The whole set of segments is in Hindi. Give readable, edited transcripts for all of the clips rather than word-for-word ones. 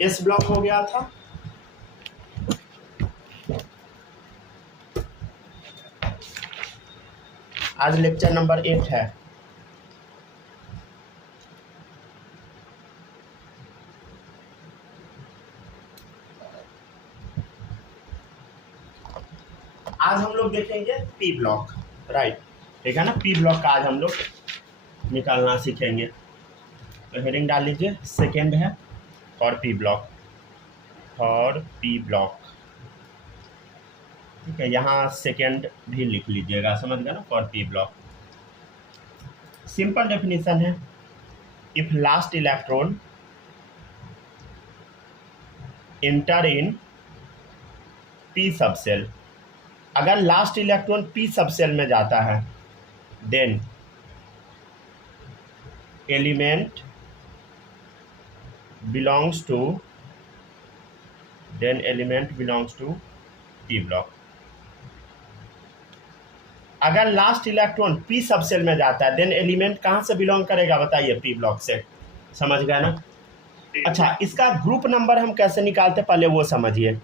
एस ब्लॉक हो गया था। आज लेक्चर नंबर 8 है। आज हम लोग देखेंगे पी ब्लॉक, राइट, ठीक है ना। पी ब्लॉक का आज हम लोग निकालना सीखेंगे। तो हेडिंग डाल लीजिए, सेकेंड है for P block, for P block, ठीक है। यहाँ सेकेंड भी लिख लीजिएगा, समझ गए ना, for P block. Simple definition है, if last electron enter in P subshell, अगर लास्ट इलेक्ट्रॉन पी सबसेल में जाता है, then element belongs to P block. अगर लास्ट इलेक्ट्रॉन पी सबसेल में जाता है, देन एलिमेंट कहाँ से बिलोंग करेगा बताइए, पी ब्लॉक से, समझ गए ना। अच्छा, इसका ग्रुप नंबर हम कैसे निकालते पहले वो समझिए।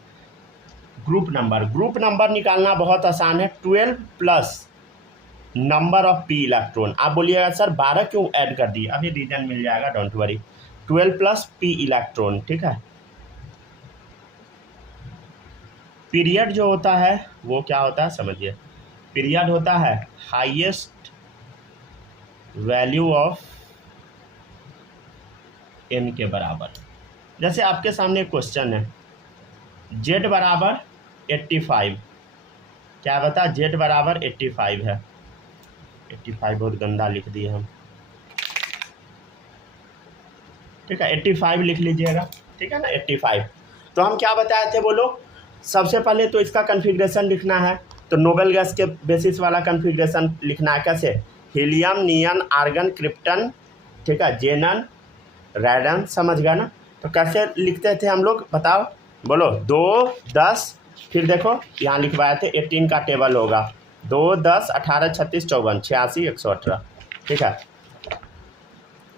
ग्रुप नंबर निकालना बहुत आसान है, 12 plus number of p electron. आप बोलिएगा सर 12 क्यों ऐड कर दिए, अभी रीजन मिल जाएगा, don't worry. 12 plus P electron, ठीक है। पीरियड जो होता है वो क्या होता है समझिए, पीरियड होता है हाईएस्ट वैल्यू ऑफ एन के बराबर। जैसे आपके सामने क्वेश्चन है, जेड बराबर 85, क्या बता, जेड बराबर 85 है। 85 बहुत गंदा लिख दिए हम, ठीक है, 85 लिख लीजिएगा, ठीक है ना, 85। तो हम क्या बताए थे बोलो, सबसे पहले तो इसका कन्फिग्रेशन लिखना है, तो नोबेल गैस के बेसिस वाला कन्फिग्रेशन लिखना है। कैसे, हीलियम, नियन, आर्गन, क्रिप्टन, ठीक है, जेनन, रेडन, समझ गया ना। तो कैसे लिखते थे हम लोग बताओ, बोलो, 2, 10, फिर देखो यहाँ लिखवाए थे 18 का टेबल होगा, 2, 10, 18, 36, 54, 86, 118, ठीक है।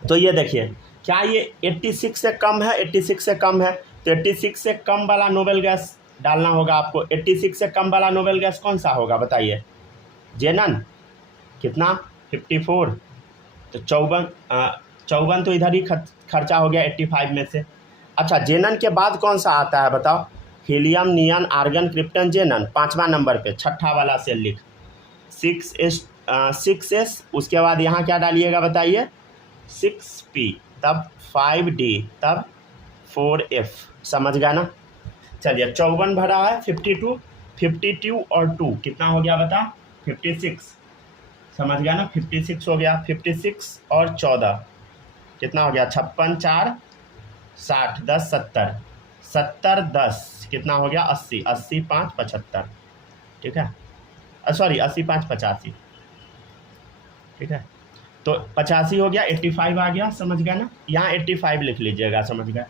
तो ये देखिए, क्या ये 86 से कम है, 86 से कम है, तो 86 से कम वाला नोबेल गैस डालना होगा आपको। 86 से कम वाला नोबेल गैस कौन सा होगा बताइए, जेनन, कितना, 54, तो 54 तो इधर ही खर्चा हो गया 85 में से। अच्छा, जेनन के बाद कौन सा आता है बताओ, हीलियम, नियन, आर्गन, क्रिप्टन, जेनन, 5वां नंबर पे, छठा वाला सेल लिख, 6s, उसके बाद यहाँ क्या डालिएगा बताइए, 6p, तब 5d, तब 4f, समझ गया ना। चलिए, 54 भरा है, 52 और 2 कितना हो गया बता, 56, समझ गया ना, 56 हो गया, 56 और 14 कितना हो गया, 56, 4, 60, 10, 70, 70, 10 कितना हो गया, 80, 80, 5, 75, ठीक है, सॉरी 80, 5, 85, ठीक है। तो 85 हो गया, 85 आ गया, समझ गया ना, यहाँ 85 लिख लीजिएगा, समझ गया,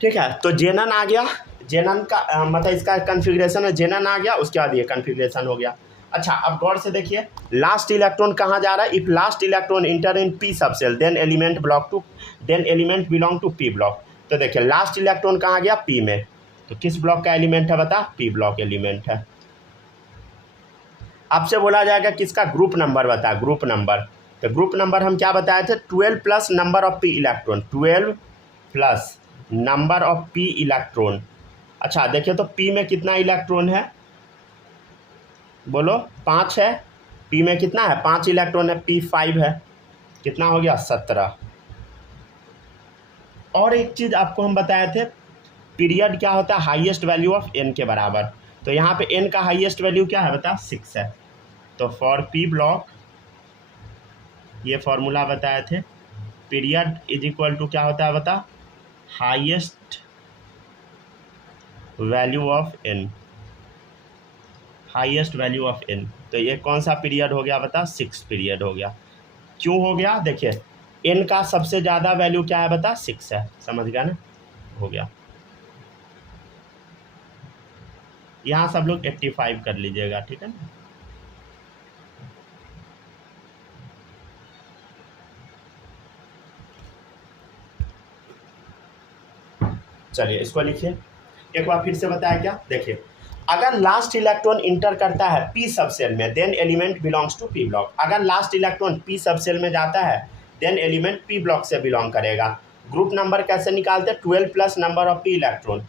ठीक है। तो जेनन आ गया, जेनन का मतलब इसका कन्फिग्रेशन है, जेनन आ गया, उसके बाद ये कन्फिग्रेशन हो गया। अच्छा, अब गौर से देखिए, लास्ट इलेक्ट्रॉन कहाँ जा रहा है, if last electron enter in P subshell, then element belong to P block. तो देखिए, लास्ट इलेक्ट्रॉन कहाँ गया, पी में, तो किस ब्लॉक का एलिमेंट है बता, पी ब्लॉक एलिमेंट है। आपसे बोला जाएगा किसका ग्रुप नंबर बता, ग्रुप नंबर, तो ग्रुप नंबर हम क्या बताए थे, 12 plus number of p electron, 12 plus number of p electron. अच्छा देखिए, तो पी में कितना इलेक्ट्रॉन है, बोलो, 5 है, पी में कितना है, 5 इलेक्ट्रॉन है, पी 5 है, कितना हो गया, 17। और एक चीज़ आपको हम बताए थे, पीरियड क्या होता है, हाईएस्ट वैल्यू ऑफ एन के बराबर। तो यहाँ पे एन का हाईएस्ट वैल्यू क्या है बता, 6 है। तो फॉर पी ब्लॉक ये फॉर्मूला बताए थे, पीरियड इज इक्वल टू क्या होता है बता, highest value of n, highest value of n. तो ये कौन सा पीरियड हो गया बता, 6 पीरियड हो गया। क्यों हो गया, देखिए एन का सबसे ज़्यादा वैल्यू क्या है बता, 6 है, समझ गया ना, हो गया। यहाँ सब लोग 85 कर लीजिएगा, ठीक है ना। चलिए इसको लिखिए, एक बार फिर से बताया क्या, देखिए अगर लास्ट इलेक्ट्रॉन इंटर करता है पी सब सेल में then element belongs to P block. अगर last electron p subshell में जाता है देन एलिमेंट पी ब्लॉक से बिलोंग करेगा। ग्रुप नंबर कैसे निकालते हैं, 12 plus number of p electron,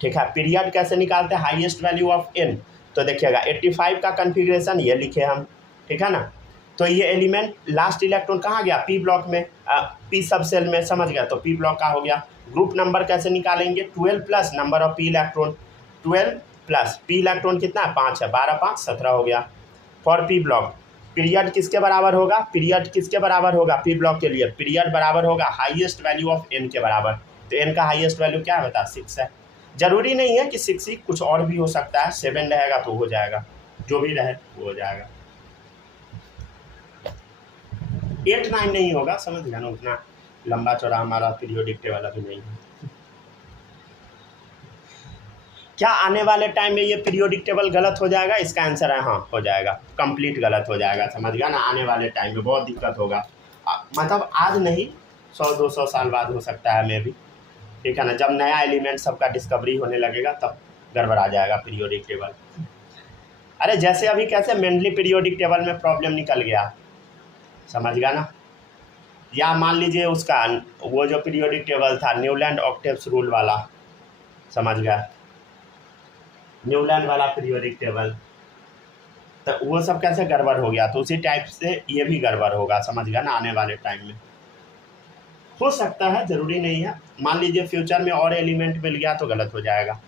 ठीक है। पीरियड कैसे निकालते हैं, हाईएस्ट वैल्यू ऑफ एन। तो देखिएगा 85 का कन्फिग्रेशन ये लिखे हम, ठीक है ना। तो ये एलिमेंट लास्ट इलेक्ट्रॉन कहाँ गया, पी ब्लॉक में, पी सब सेल में, समझ गया, तो पी ब्लॉक का हो गया। ग्रुप नंबर कैसे निकालेंगे, 12 plus number of p electron, 12 plus P electron कितना है, 5 है, 12 5 17 हो गया। फॉर पी ब्लॉक पीरियड किसके बराबर होगा, पीरियड किसके बराबर होगा, पी ब्लॉक के लिए पीरियड बराबर होगा हाईएस्ट वैल्यू ऑफ एन के बराबर। तो एन का हाईएस्ट वैल्यू क्या है बता, 6 है। जरूरी नहीं है कि 6 ही, कुछ और भी हो सकता है, 7 रहेगा तो हो जाएगा, जो भी रहे वो हो जाएगा। 8 9 नहीं होगा, समझ गया ना, उतना लंबा चौड़ा हमारा पीरियोडिक टेबल अभी नहीं है। क्या आने वाले टाइम में ये पीरियोडिक टेबल गलत हो जाएगा, इसका आंसर है हाँ हो जाएगा, कंप्लीट गलत हो जाएगा, समझ गया ना। आने वाले टाइम में बहुत दिक्कत होगा, मतलब आज नहीं 100-200 साल बाद हो सकता है मैं भी, ठीक है ना। जब नया एलिमेंट सबका डिस्कवरी होने लगेगा तब गड़बड़ आ जाएगा पीरियोडिक टेबल। अरे जैसे अभी कैसे मेंडली पीरियोडिक टेबल में प्रॉब्लम निकल गया, समझ गया ना। या मान लीजिए उसका वो जो पीरियोडिक टेबल था न्यूलैंड ऑक्टेव्स रूल वाला, समझ गया, न्यूलैंड वाला पीरियोडिक टेबल, तो वो सब कैसे गड़बड़ हो गया, तो उसी टाइप से ये भी गड़बड़ होगा, समझ गया ना। आने वाले टाइम में हो सकता है, ज़रूरी नहीं है। मान लीजिए फ्यूचर में और एलिमेंट मिल गया तो गलत हो जाएगा,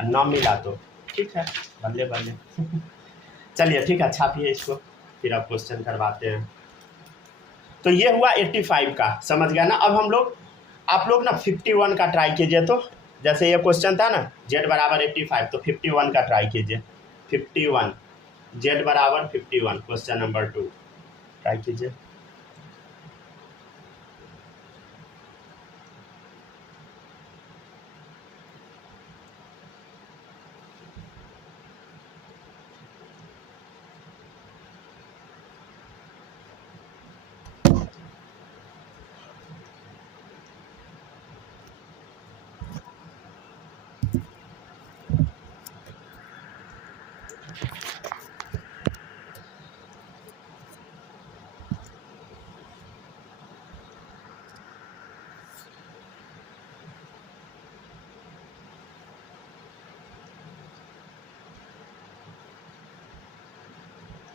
ना मिला तो ठीक है, बदले बदले चलिए ठीक है, छापिए इसको, फिर अब क्वेश्चन करवाते हैं। तो ये हुआ 85 का, समझ गया ना। अब हम लोग, आप लोग ना 51 का ट्राई कीजिए। तो जैसे ये क्वेश्चन था ना z बराबर 85, तो 51 का ट्राई कीजिए। 51 z बराबर 51, क्वेश्चन नंबर 2 ट्राई कीजिए।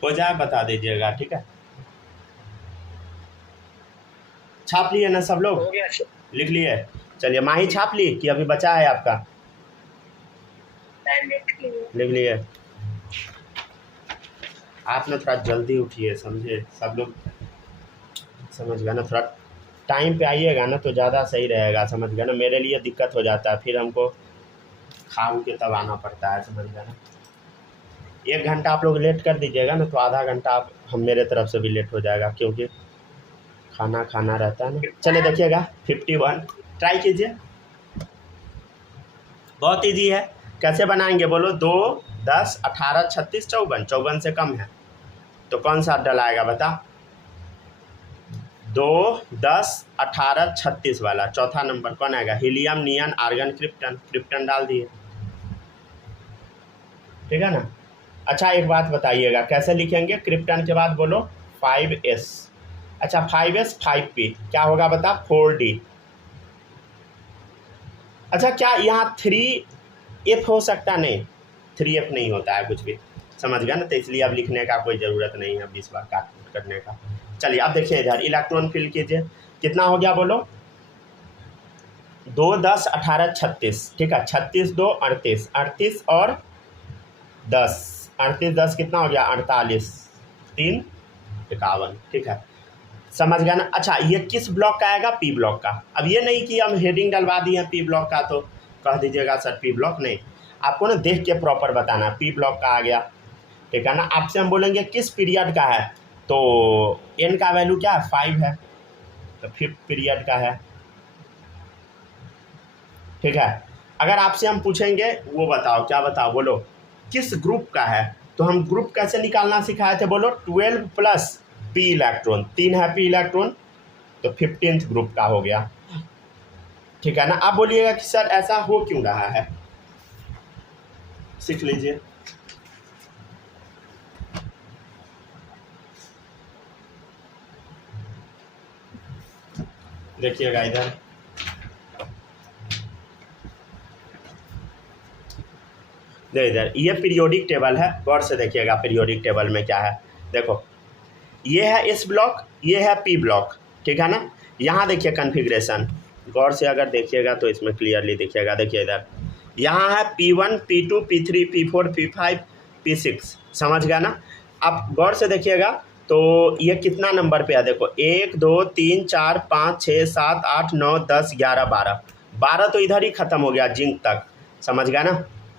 हो जाए बता दीजिएगा, ठीक है। छाप लिए ना सब लोग, लिख लिए। चलिए माही छाप ली कि अभी बचा है आपका, लिख लिए। आप ना थोड़ा जल्दी उठिए, समझे सब लोग, समझ गया ना। थोड़ा टाइम पे आइएगा ना तो ज़्यादा सही रहेगा, समझ गया ना। मेरे लिए दिक्कत हो जाता है, फिर हमको खाऊ के तब आना पड़ता है, समझ गया ना। 1 घंटा आप लोग लेट कर दीजिएगा ना तो आधा घंटा आप हम मेरे तरफ से भी लेट हो जाएगा, क्योंकि खाना खाना रहता है ना। चलिए देखिएगा 51 ट्राई कीजिए, बहुत ईजी है। कैसे बनाएंगे बोलो, 2 10 18 36 54, 54 से कम है तो कौन सा डलाएगा बता। 2 10 18 36 वाला चौथा नंबर कौन आएगा, helium neon argon krypton, krypton डाल दिए, ठीक है ना। अच्छा एक बात बताइएगा कैसे लिखेंगे, क्रिप्टन के बाद बोलो 5s। अच्छा 5s 5p क्या होगा बता, 4d। अच्छा क्या यहाँ 3f हो सकता, नहीं 3f नहीं होता है कुछ भी, समझ गया ना। तो इसलिए अब लिखने का कोई ज़रूरत नहीं है 20 बार काट करने का। चलिए अब देखिए इधर इलेक्ट्रॉन फिल कीजिए, कितना हो गया बोलो, 2 10 18 36, ठीक है। 36 2 38, 38 और 10, 38 10 कितना हो गया 48, 3 51, ठीक है, समझ गया ना। अच्छा ये किस ब्लॉक का आएगा, पी ब्लॉक का। अब ये नहीं कि हम हेडिंग डलवा दिए हैं पी ब्लॉक का तो कह दीजिएगा सर पी ब्लॉक, नहीं, आपको ना देख के प्रॉपर बताना है। पी ब्लॉक का आ गया, ठीक है ना। आपसे हम बोलेंगे किस पीरियड का है, तो एन का वैल्यू क्या है 5 है, तो 5th पीरियड का है, ठीक है। अगर आपसे हम पूछेंगे वो बताओ, क्या बताओ बोलो, किस ग्रुप का है, तो हम ग्रुप कैसे निकालना सिखाए थे बोलो, 12 प्लस पी इलेक्ट्रॉन, 3 है पी इलेक्ट्रॉन तो 15th ग्रुप का हो गया। ठीक है ना। आप बोलिएगा कि सर ऐसा हो क्यों रहा है, सीख लीजिए। देखिएगा इधर, इधर ये पीरियोडिक टेबल है, गौर से देखिएगा पीरियोडिक टेबल में क्या है। देखो ये है एस ब्लॉक, ये है पी ब्लॉक, ठीक है ना। यहाँ देखिए कन्फिग्रेशन, गौर से अगर देखिएगा तो इसमें क्लियरली देखिएगा। देखिए इधर यहाँ है P1 P2 P3 P4 P5 P6, समझ गया ना। अब गौर से देखिएगा तो ये कितना नंबर पे है, देखो 1 2 3 4 5 6 7 8 9 10 11 12 तो इधर ही ख़त्म हो गया जिंक तक, समझ गया ना।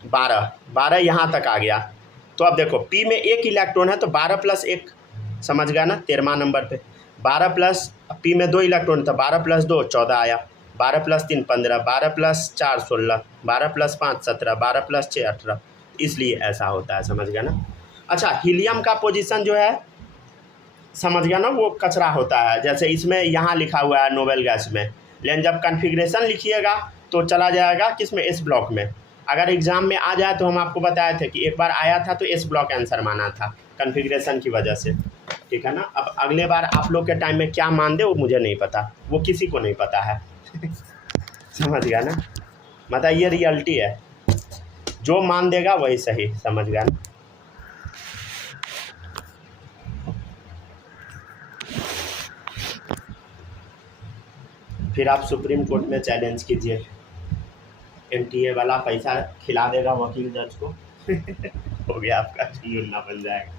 12 यहाँ तक आ गया। तो अब देखो P में एक इलेक्ट्रॉन है तो 12 + 1, समझ गया ना, 13वां नंबर पे। 12 प्लस P में 2 इलेक्ट्रॉन था, 12 + 2 14 आया, 12 + 3 15, 12 + 4 16, 12 + 5 17, 12 + 6 18, इसलिए ऐसा होता है, समझ गया ना। अच्छा हीलियम का पोजीशन जो है, समझ गया ना, वो कचरा होता है। जैसे इसमें यहाँ लिखा हुआ है नोबेल गैस में, लेकिन जब कन्फिग्रेशन लिखिएगा तो चला जाएगा किसमें, एस ब्लॉक में। अगर एग्ज़ाम में आ जाए तो हम आपको बताए थे कि एक बार आया था तो एस ब्लॉक आंसर माना था कन्फिग्रेशन की वजह से, ठीक है ना। अब अगले बार आप लोग के टाइम में क्या मान दे वो मुझे नहीं पता, वो किसी को नहीं पता है समझ गया ना, मतलब ये रियलिटी है, जो मान देगा वही सही, समझ गया ना। फिर आप सुप्रीम कोर्ट में चैलेंज कीजिए, NTA वाला पैसा खिला देगा वकील जज को हो गया आपका मुन्ना बन जाएगा,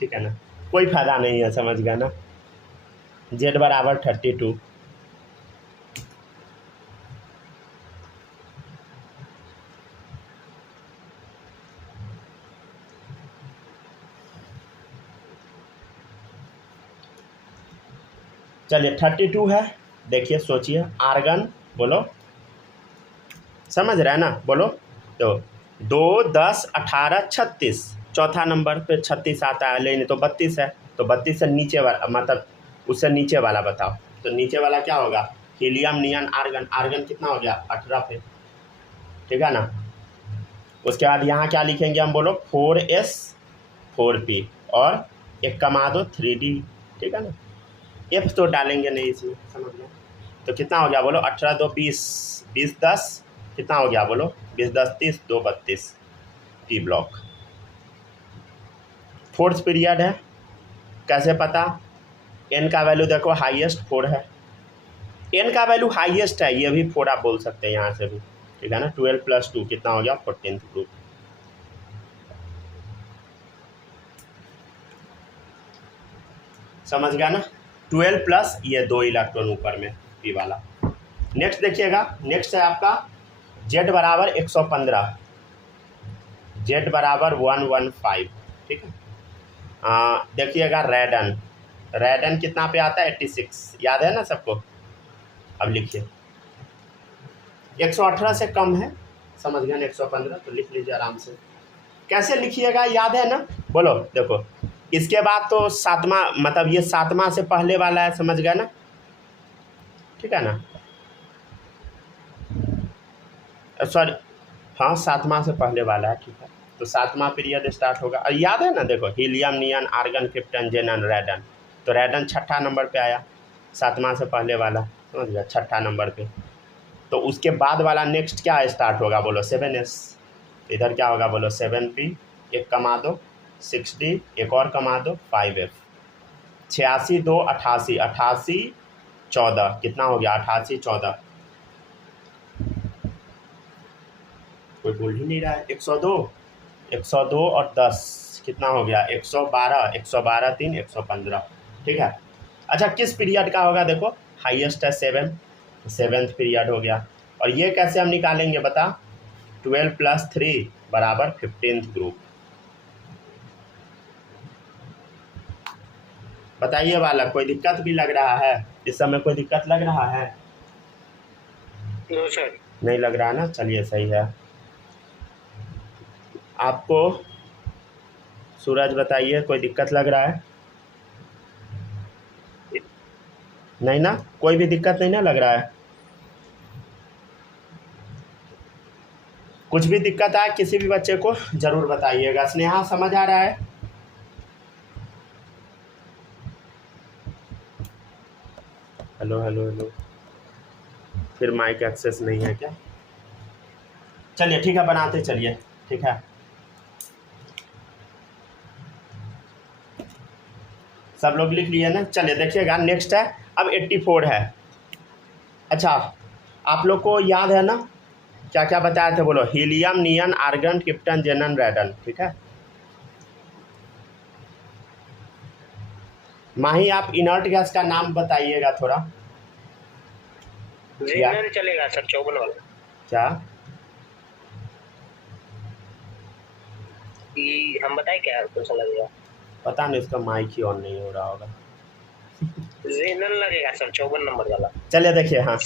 ठीक है ना, कोई फायदा नहीं है, समझ गया ना। Z = 32, चलिए 32 है। देखिए सोचिए, आर्गन बोलो, समझ रहे हैं ना, बोलो। तो 2 10 18 36, चौथा नंबर पे 36 आता है, लेकिन तो 32 है, तो 32 से नीचे वाला, मतलब उससे नीचे वाला बताओ। तो नीचे वाला क्या होगा, हीलियम नियन आर्गन, आर्गन कितना हो गया 18 पे, ठीक है ना। उसके बाद यहाँ क्या लिखेंगे हम, बोलो 4s 4p और एक कमा दो 3d, ठीक है ना। F तो डालेंगे नहीं इसमें, समझ गया। तो कितना हो गया बोलो, 18 2 20 20 10 कितना हो गया बोलो, 20 10 30 2 32, पी ब्लॉक। फोर्थ पीरियड है, कैसे पता, n का वैल्यू देखो हाईएस्ट 4 है, n का वैल्यू हाईएस्ट है, ये भी 4 आप बोल सकते हैं यहाँ से भी, ठीक है ना। 12 + 2 कितना हो गया, 14th ग्रुप, समझ गया ना। 12 प्लस ये 2 इलेक्ट्रॉन ऊपर में पी वाला। नेक्स्ट देखिएगा, नेक्स्ट है आपका Z = 115, Z = 115, ठीक है। देखिएगा रेडन, रेडन कितना पे आता है 86, याद है ना सबको। अब लिखिए 118 से कम है, समझ गए ना, 115, तो लिख लीजिए आराम से। कैसे लिखिएगा याद है ना, बोलो। देखो इसके बाद तो 7वां, मतलब ये 7वां से पहले वाला है, समझ गया ना, ठीक है ना। सॉरी, हाँ 7वां से पहले वाला है, ठीक है। तो 7वां पीरियड स्टार्ट होगा, और याद है ना, देखो हीलियम नियन आर्गन क्रिप्टन जेनन रेडन, तो रेडन 6ठा नंबर पे आया, 7वां से पहले वाला, समझ गया, 6ठा नंबर पे। तो उसके बाद वाला नेक्स्ट क्या स्टार्ट होगा बोलो, 7s, इधर क्या होगा बोलो, 7p, एक कमा दो 6d, एक और कमा दो 5f, 86 2 88, 88 14 कितना हो गया, 88 14, कोई बोल ही नहीं रहा है। 102 102 और 10 कितना हो गया, 112 112 3 115, ठीक है। अच्छा किस पीरियड का होगा, देखो हाईएस्ट है 7, 7th पीरियड हो गया। और ये कैसे हम निकालेंगे बता, 12 + 3 = 15th ग्रुप। बताइए वाला, कोई दिक्कत भी लग रहा है इस समय, कोई दिक्कत लग रहा है? नो सर, नहीं लग रहा ना, चलिए सही है। आपको सूरज बताइए, कोई दिक्कत लग रहा है? नहीं ना, कोई भी दिक्कत नहीं ना लग रहा है? कुछ भी दिक्कत आए किसी भी बच्चे को ज़रूर बताइएगा। स्नेहा समझ आ रहा है? हेलो हेलो हेलो, फिर माइक एक्सेस नहीं है क्या? चलिए ठीक है, बनाते चलिए, ठीक है। सब लोग लिख लिए ना? चलिए देखिएगा, नेक्स्ट है अब 84 है। अच्छा, आप लोग को याद है ना क्या क्या बताए थे? बोलो। Helium, neon, argon, krypton, जेनन, रेडन। ठीक है। माही, आप इनर्ट गैस का नाम बताइएगा थोड़ा। जेनन चलेगा सर, 54 वाला। क्या कि हम बताए क्या क्वेश्चन लगेगा? पता नहीं, उसका माइक ही ऑन नहीं हो रहा होगा। जेनन लगेगा सर, 54 नंबर वाला। चलिए देखिए, हाँ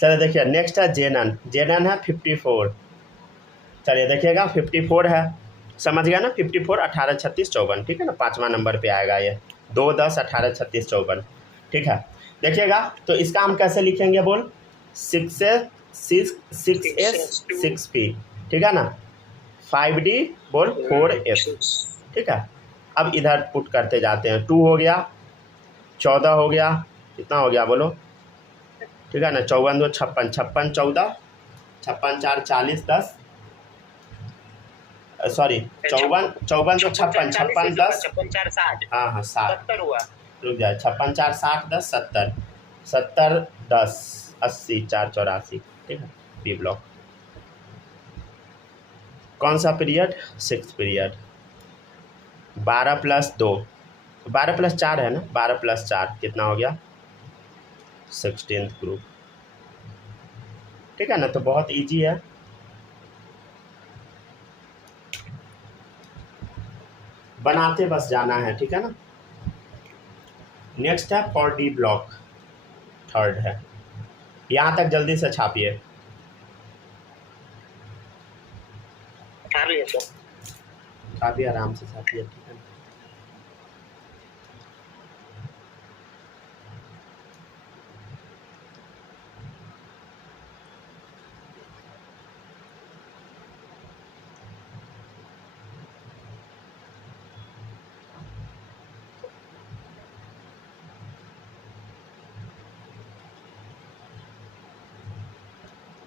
चलिए देखिए, नेक्स्ट है जेनन। जेनन है 54। चलिए देखिएगा, 54 है, समझ गया ना? 54, 18, 36, 54, ठीक है ना? 5वां नंबर पे आएगा ये। 2, 10, 18, 36, 54, ठीक है। देखिएगा, तो इसका हम कैसे लिखेंगे? बोल। 6 पी, ठीक है ना? 5D, बोल 4F, ठीक है। अब इधर पुट करते जाते हैं। 2 हो गया, 14 हो गया, कितना हो गया बोलो? ठीक है ना? 54 2 56, 56 14, 56 4 40, 10, सॉरी 54 54 2 56, 56 10, 56 4 60। हाँ हाँ 60 70 हुआ। रुक जाए। 56 4 60 10 70, 70 10 80 4 84, ठीक है। B block. कौन सा पीरियड? 6th period. 12 + 2, 12 + 4 है ना? 12 + 4 कितना हो गया? 16th ग्रुप, ठीक है ना? तो बहुत इजी है। बनाते बस जाना है, ठीक है ना? नेक्स्ट है फॉर डी ब्लॉक, 3rd है। यहाँ तक जल्दी से छापिए। छापिए, आराम से छापिए, ठीक है ना?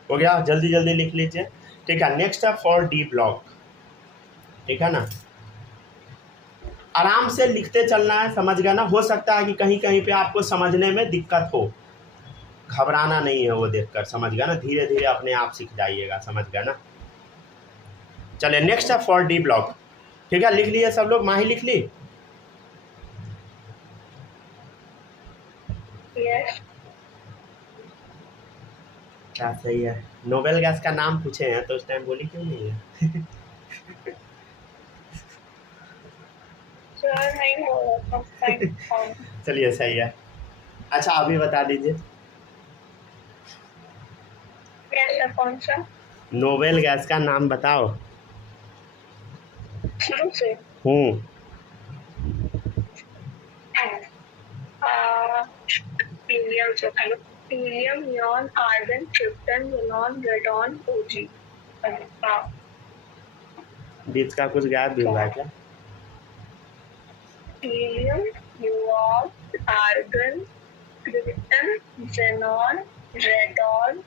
हो गया? जल्दी जल्दी लिख लीजिए, ठीक है। नेक्स्ट है फॉर डी ब्लॉक, ठीक है ना? आराम से लिखते चलना है, समझ गया ना? हो सकता है कि कहीं कहीं पे आपको समझने में दिक्कत हो, घबराना नहीं है वो देखकर, समझ गया ना? धीरे धीरे अपने आप सीख जाइएगा, समझ गया ना? चलिए नेक्स्ट है फॉर डी ब्लॉक, ठीक है। लिख लिए सब लोग? माही लिख ली? यस। क्या सही है? नोबेल गैस का नाम पूछे हैं तो उस टाइम बोली क्यों नहीं है? चलिए सही है। अच्छा अभी बता दीजिए, कौन सा? नोबेल गैस का नाम बताओ। शुरू से? Helium, neon, argon, krypton, xenon, radon, OG. बीच का कुछ गायब भी हुआ है क्या? Helium, neon, argon, krypton, xenon, radon,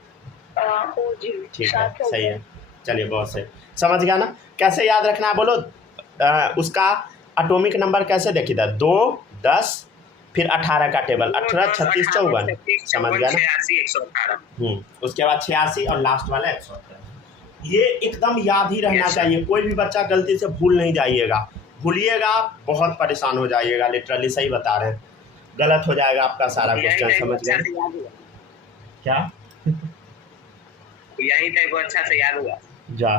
OG. ठीक है, सही है। चलिए बहुत सही, समझ गया ना? कैसे याद रखना है बोलो? उसका एटॉमिक नंबर कैसे देखिए था? 2 10 फिर 18 का टेबल, 18 36 54, समझ गया ना? उसके बाद 86 और लास्ट वाला 118। ये एकदम याद ही रहना चाहिए, कोई भी बच्चा गलती से भूल नहीं जाइएगा। भूलिएगा बहुत परेशान हो जाइएगा, लिटरली सही बता रहे हैं। गलत हो जाएगा आपका सारा क्वेश्चन, समझ गए क्या? यही टाइप अच्छा से याद हुआ जा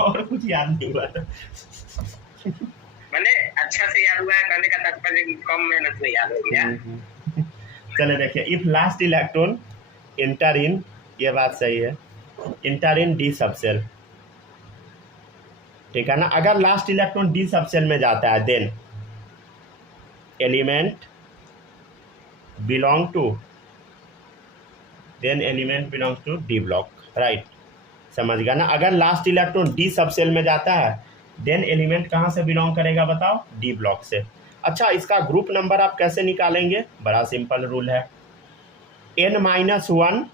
और कुछ याद नहीं हुआ मैंने अच्छा से याद हुआ है कहने का तात्पर्य कि कम मेहनत में याद हो गया। चले देखिए, इफ लास्ट इलेक्ट्रॉन इंटर इन, ये बात सही है, इंटर इन डी सबसेल, ठीक है ना? अगर लास्ट इलेक्ट्रॉन डी सबसेल में जाता है then element belong to D block, right? समझ गया ना। अगर last electron d subshell में जाता है देन एलिमेंट कहाँ से बिलोंग करेगा बताओ, डी ब्लॉक से। अच्छा, इसका ग्रुप नंबर आप कैसे निकालेंगे, बड़ा सिंपल रूल है, n-1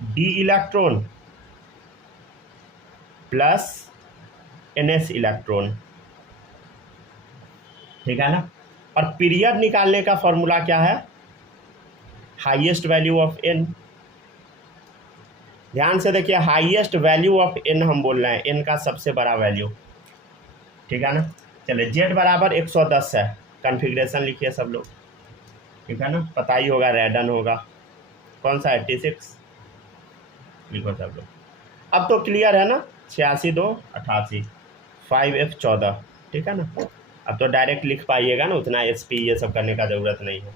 D electron plus ns electron, ठीक है ना। और पीरियड निकालने का फॉर्मूला क्या है, हाईएस्ट वैल्यू ऑफ n। ध्यान से देखिए, हाईएस्ट वैल्यू ऑफ n हम बोल रहे हैं, n का सबसे बड़ा वैल्यू, ठीक है ना। चलिए z बराबर 110 है, कॉन्फ़िगरेशन लिखिए सब लोग, ठीक है ना, पता ही होगा, रेडन होगा, कौन सा 86 लिखो सब लोग। अब तो क्लियर है ना, 86 2 88 5F 14, ठीक है ना। अब तो डायरेक्ट लिख पाइएगा ना, उतना SP ये सब करने का ज़रूरत नहीं है।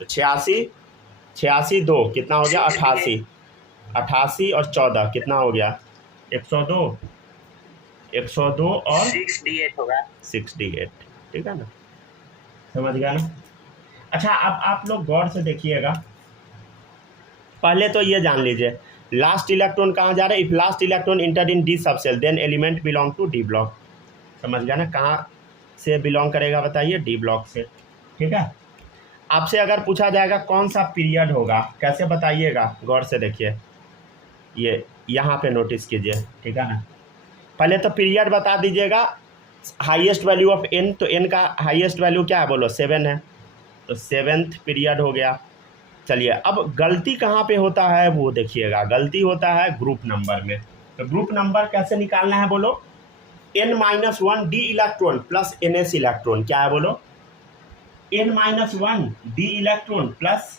तो 86 2 कितना हो गया, 88 और 14 कितना हो गया, 102 और 68 होगा, 68, ठीक है ना, समझ गया ना। अच्छा, अब आप लोग गौर से देखिएगा, पहले तो ये जान लीजिए लास्ट इलेक्ट्रॉन कहाँ जा रहा है, if last electron enter in D subshell then element belong to D block, समझ गया ना। कहाँ से बिलोंग करेगा बताइए, डी ब्लॉक से, ठीक है। आपसे अगर पूछा जाएगा कौन सा पीरियड होगा, कैसे बताइएगा, गौर से देखिए, ये यहाँ पे नोटिस कीजिए, ठीक है ना। पहले तो पीरियड बता दीजिएगा, हाईएस्ट वैल्यू ऑफ n, तो n का हाईएस्ट वैल्यू क्या है बोलो, 7 है, तो 7th पीरियड हो गया। चलिए, अब गलती कहाँ पे होता है वो देखिएगा, गलती होता है ग्रुप नंबर में। तो ग्रुप नंबर कैसे निकालना है बोलो, n-1 D electron plus ns electron, क्या है बोलो, n-1 D electron plus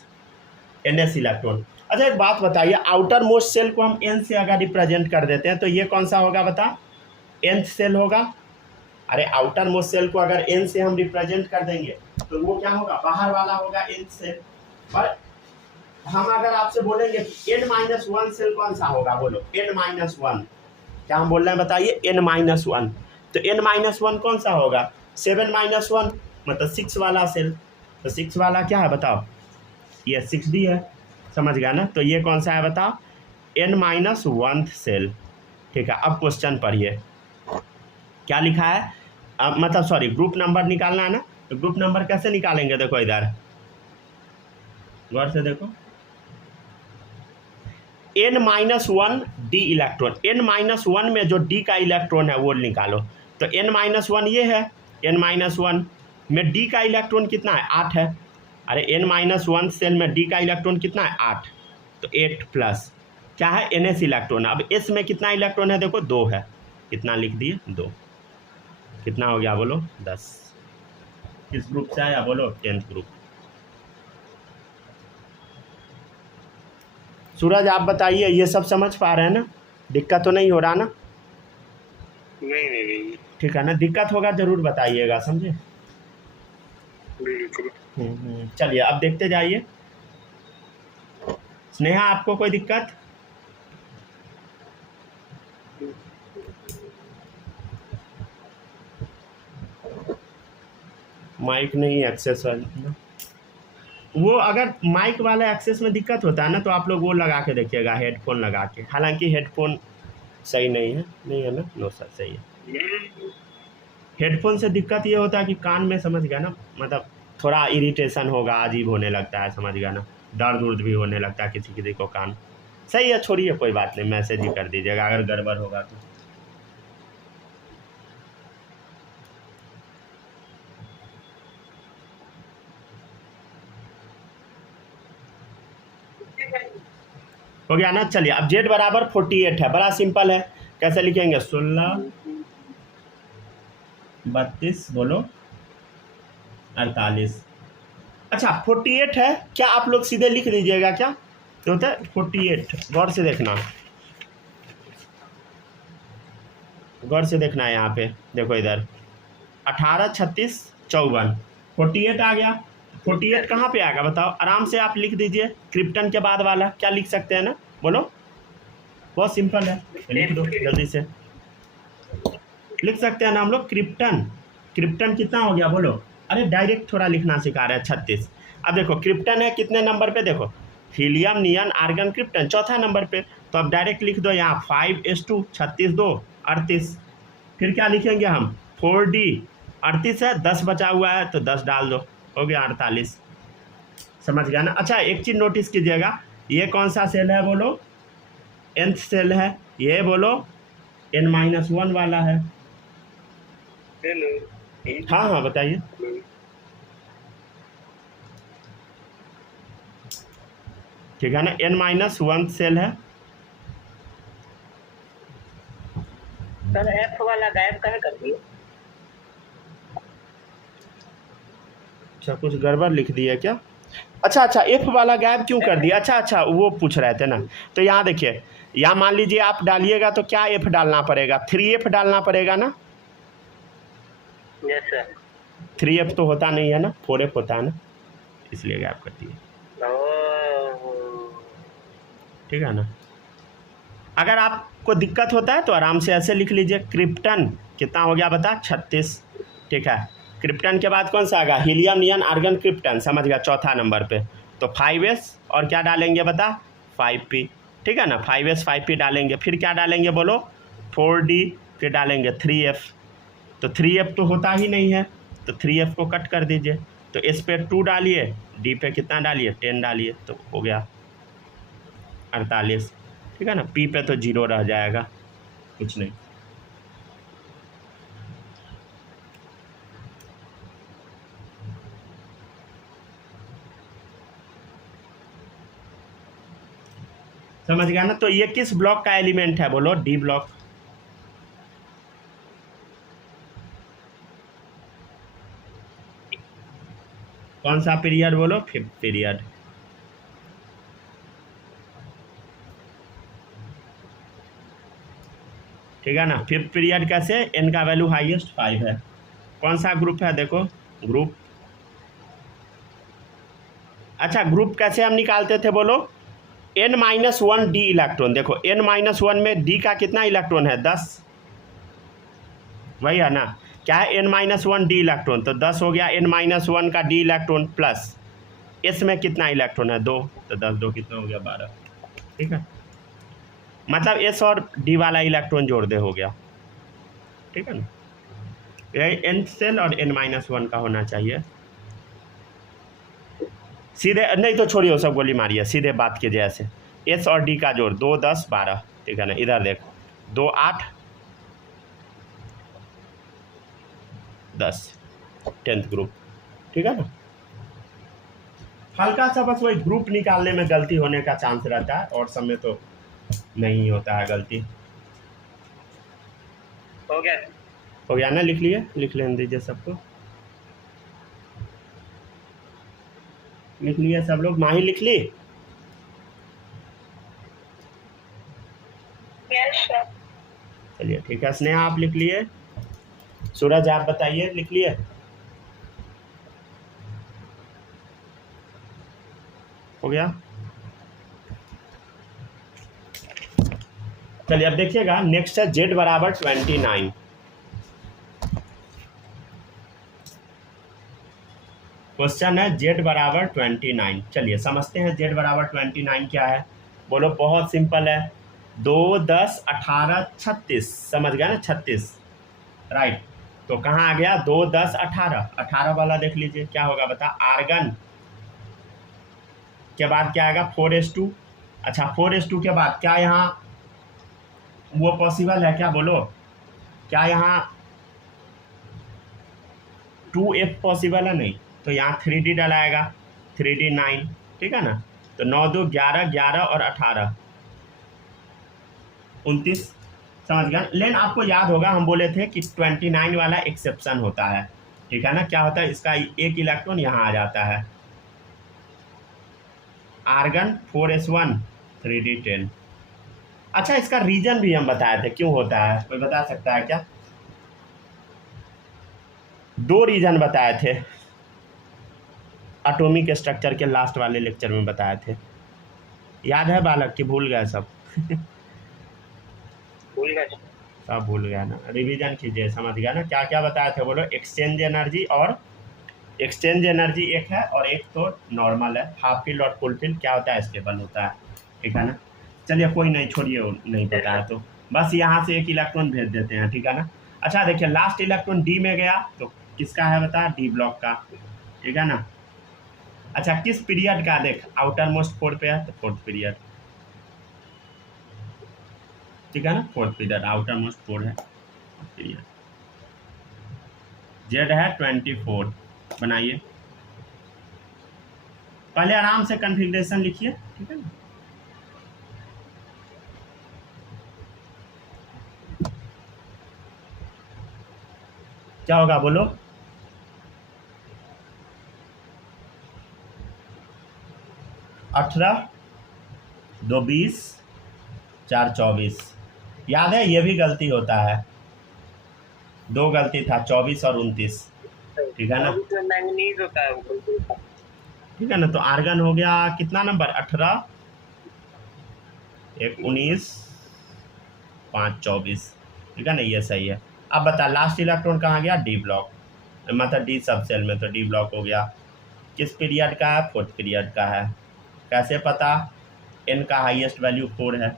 ns electron. अच्छा, एक बात बताइए, आउटर मोस्ट सेल को हम n से अगर रिप्रेजेंट कर देते हैं तो ये कौन सा होगा बता, nth सेल होगा। अरे आउटर मोस्ट सेल को अगर n से हम रिप्रेजेंट कर देंगे तो वो क्या होगा, बाहर वाला होगा nth सेल। और हम अगर आपसे बोलेंगे n-1 सेल कौन सा होगा बोलो, n-1, क्या हम बोल रहे हैं बताइए, n-1, तो n-1 कौन सा होगा, 7-1 मतलब 6 वाला सेल। तो 6 वाला क्या है बताओ, ये 6D है, समझ गया ना। तो ये कौन सा है बताओ, n-1 सेल, ठीक है। अब क्वेश्चन पढ़िए, क्या लिखा है, मतलब सॉरी, ग्रुप नंबर निकालना है ना। तो ग्रुप नंबर कैसे निकालेंगे, देखो इधर गौर से देखो, n-1 डी इलेक्ट्रॉन, n-1 में जो d का इलेक्ट्रॉन है वो निकालो। तो n-1 ये है, n-1 में d का इलेक्ट्रॉन कितना है, 8 है। अरे n-1 सेल में d का इलेक्ट्रॉन कितना है, 8, तो 8 प्लस क्या है, ns इलेक्ट्रॉन। अब s में कितना इलेक्ट्रॉन है देखो, 2 है, कितना लिख दिए, 2, कितना हो गया बोलो, 10। किस ग्रुप से आया बोलो, 10th ग्रुप। सूरज आप बताइए, ये सब समझ पा रहे हैं ना, दिक्कत तो नहीं हो रहा ना, नहीं, ठीक है ना। दिक्कत होगा जरूर बताइएगा, समझे। बिल्कुल। चलिए अब देखते जाइए। स्नेहा आपको कोई दिक्कत, माइक नहीं एक्सेस वाला, वो अगर माइक वाला एक्सेस में दिक्कत होता है ना तो आप लोग वो लगा के देखिएगा, हेडफोन लगा के। हालांकि हेडफोन सही नहीं है ना, नो सर सही है। हेडफोन से दिक्कत ये होता है कि कान में, समझ गया ना, मतलब थोड़ा इरिटेशन होगा, अजीब होने लगता है, समझ गया ना, दर्द उर्द भी होने लगता है किसी किसी को कान। सही है, छोड़िए कोई बात नहीं, मैसेज ही कर दीजिएगा अगर गड़बड़ होगा तो। हो गया ना। चलिए, अब z बराबर 48 है, बड़ा सिंपल है, कैसे लिखेंगे, 16 32 बोलो 48। अच्छा 48 है, क्या आप लोग सीधे लिख दीजिएगा, क्या तो होता है 48, गौर से देखना, गौर से देखना है, यहाँ पे देखो इधर 18 36 54 48 आ गया। 48 कहाँ पे आएगा बताओ, आराम से आप लिख दीजिए, क्रिप्टन के बाद वाला क्या लिख सकते हैं ना, बोलो, बहुत सिंपल है, लिख दो जल्दी से, लिख सकते हैं ना हम लोग, क्रिप्टन। क्रिप्टन कितना हो गया बोलो, अरे डायरेक्ट थोड़ा लिखना सिखा रहे हैं, 36। अब देखो क्रिप्टन है कितने नंबर पे, देखो हीलियम, नियन, आर्गन, क्रिप्टन चौथा नंबर पे। तो अब डायरेक्ट लिख दो यहाँ 5s2 36 2 38। फिर क्या लिखेंगे हम 4d 38 है, 10 बचा हुआ है तो 10 डाल दो, हो गया 48। समझ गया ना। अच्छा एक चीज़ नोटिस कीजिएगा, ये कौन सा सेल है बोलो, nth सेल है, ये बोलो n-1 वाला है। हाँ हाँ बताइए। ठीक है ना, n-1 सेल है। सर एफ वाला गायब कहाँ कर दिए? अच्छा कुछ गड़बड़ लिख दिया क्या? अच्छा एफ वाला गायब क्यों कर दिया? अच्छा वो पूछ रहे थे ना। तो यहाँ देखिए, यहाँ मान लीजिए आप डालिएगा तो क्या एफ डालना पड़ेगा, 3f डालना पड़ेगा ना। Yes sir. 3f तो होता नहीं है ना, 4f होता है ना, इसलिए गायब कर दिए। ठीक है ना। अगर आपको दिक्कत होता है तो आराम से ऐसे लिख लीजिए, क्रिप्टन कितना हो गया बता 36। ठीक है, क्रिप्टन के बाद कौन सा आएगा, हीलियम, नियन, आर्गन, क्रिप्टन, समझ गया चौथा नंबर पे। तो 5s और क्या डालेंगे बता 5p। ठीक है ना, 5s 5p डालेंगे, फिर क्या डालेंगे बोलो 4d, फिर डालेंगे 3f। तो 3f तो होता ही नहीं है, तो 3f को कट कर दीजिए। तो s पे 2 डालिए, d पे कितना डालिए 10 डालिए, तो हो गया 48। ठीक है ना, p पे तो 0 रह जाएगा, कुछ नहीं। समझ गया ना। तो ये किस ब्लॉक का एलिमेंट है बोलो, डी ब्लॉक। कौन सा पीरियड बोलो, 5th पीरियड। ठीक है ना, 5th पीरियड कैसे, n का वैल्यू हाईएस्ट 5 है। कौन सा ग्रुप है देखो, ग्रुप। अच्छा ग्रुप कैसे हम निकालते थे बोलो, n-1 d इलेक्ट्रॉन। देखो n-1 में d का कितना इलेक्ट्रॉन है 10, वही है ना। क्या है n-1 d इलेक्ट्रॉन, तो 10 हो गया n-1 का d इलेक्ट्रॉन, प्लस s में कितना इलेक्ट्रॉन है 2, तो 10 2 कितना हो गया 12। ठीक है, मतलब s और d वाला इलेक्ट्रॉन जोड़ दे, हो गया। ठीक है ना, यही nth सेल और n-1 का होना चाहिए। सीधे नहीं तो छोड़िए सब गोली मारिए, सीधे बात कीजिए ऐसे, s और d का जोड़ 2 10 12। ठीक है ना, इधर देख 2 8 10 10th ग्रुप। ठीक है ना, हल्का सा बस वही ग्रुप निकालने में गलती होने का चांस रहता है, और सब में तो नहीं होता है गलती। हो गया ना, लिख लिए, लिख लेने दीजिए सबको, लिख लिए सब लोग। माही लिख ली? चलिए ठीक है, स्नेहा आप लिख लिए, सूरज आप बताइए लिख लिए? हो गया। चलिए अब देखिएगा, नेक्स्ट है z बराबर 29। क्वेश्चन है z बराबर 29। चलिए समझते हैं z बराबर 29 क्या है। बोलो, बहुत सिंपल है, 2 10 18 36, समझ गया ना, 36 राइट। तो कहाँ आ गया 2 10 18, 18 वाला देख लीजिए क्या होगा बता, आर्गन के बाद क्या आएगा 4s2। अच्छा 4s2 के बाद क्या यहाँ वो पॉसिबल है क्या बोलो, क्या यहाँ 2f पॉसिबल है, नहीं, तो यहाँ 3d डलाएगा, 3d 9। ठीक है ना, तो 9 2 11 11 और 18 29, समझ गया। लेकिन आपको याद होगा हम बोले थे कि 29 वाला एक्सेप्शन होता है। ठीक है ना, क्या होता है, इसका एक इलेक्ट्रॉन यहाँ आ जाता है, आर्गन 4s1 3d 10। अच्छा इसका रीजन भी हम बताए थे क्यों होता है, कोई बता सकता है क्या? 2 रीजन बताए थे, एटॉमिक स्ट्रक्चर के लास्ट वाले लेक्चर में बताए थे, याद है बालक कि भूल गए सब? भूल गए, सब भूल गया ना, रिवीजन कीजिए, समझ गया ना क्या क्या बताए थे बोलो, एक्सचेंज एनर्जी और एक्सचेंज एनर्जी एक है और एक तो नॉर्मल है। हाफ फील्ड और फुल फील्ड क्या होता है, स्टेबल होता है, ठीक है ना। चलिए कोई नहीं, छोड़िए, नहीं पता है तो बस यहाँ से एक इलेक्ट्रॉन भेज देते हैं, ठीक है ना। अच्छा देखिए, लास्ट इलेक्ट्रॉन डी में गया तो किसका है बता, डी ब्लॉक का, ठीक है ना। अच्छा किस पीरियड का, देख आउटर मोस्ट 4 पे है तो 4th पीरियड, ठीक है ना, 4th पीरियड, आउटर मोस्ट 4 है पीरियड। जेड है 24, बनाइए, पहले आराम से कन्फिग्रेशन लिखिए, ठीक है ना। क्या होगा बोलो, 18 2 20 4 24। याद है, ये भी गलती होता है, 2 गलती था, 24 और 29, ठीक है ना। मैंगनीज होता है वो। ठीक है ना, तो आर्गन हो गया कितना नंबर, 18, 1 19 5 24, ठीक है ना, ये सही है। अब बता लास्ट इलेक्ट्रॉन कहाँ गया, डी ब्लॉक, मतलब डी सब सेल में, तो डी ब्लॉक हो गया। किस पीरियड का है, 4th पीरियड का है। कैसे पता, एन का हाईएस्ट वैल्यू 4 है।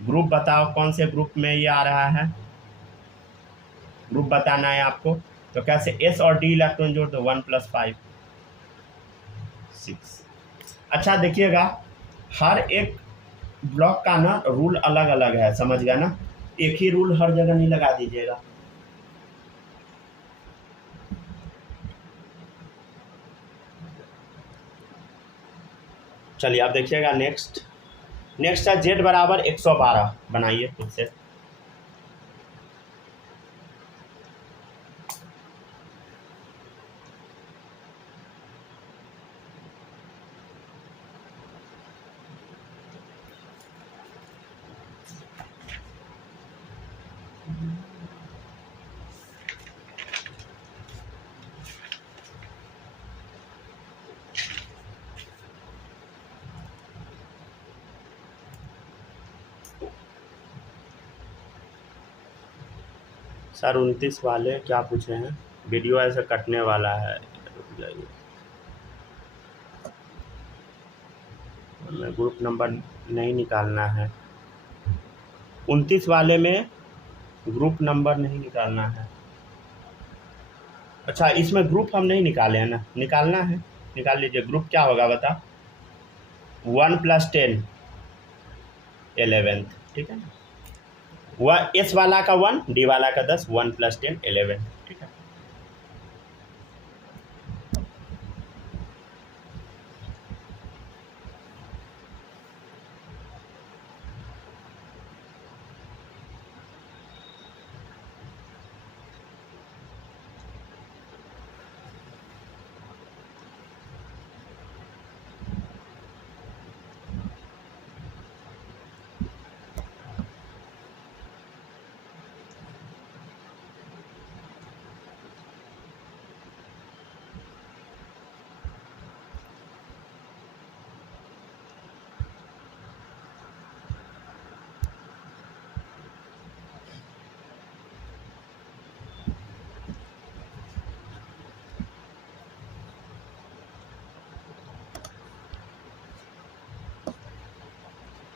ग्रुप बताओ कौन से ग्रुप में ये आ रहा है, ग्रुप बताना है आपको, तो कैसे, एस और डी इलेक्ट्रॉन जोड़ दो, 1 + 5 6। अच्छा देखिएगा, हर एक ब्लॉक का ना रूल अलग अलग है, समझ गया ना, एक ही रूल हर जगह नहीं लगा दीजिएगा। चलिए आप देखिएगा, नेक्स्ट है जेड बराबर 112, बनाइए खुद से। सर 29 वाले क्या पूछे हैं, वीडियो ऐसे कटने वाला है, रुक जाइए, हमें ग्रुप नंबर नहीं निकालना है, 29 वाले में ग्रुप नंबर नहीं निकालना है। अच्छा इसमें ग्रुप हम नहीं निकाले हैं ना, निकालना है, निकाल लीजिए। ग्रुप क्या होगा बता, 1 + 10 11, ठीक है ना, वह एस वाला का 1, डी वाला का 10, 1 + 10 11, ठीक है।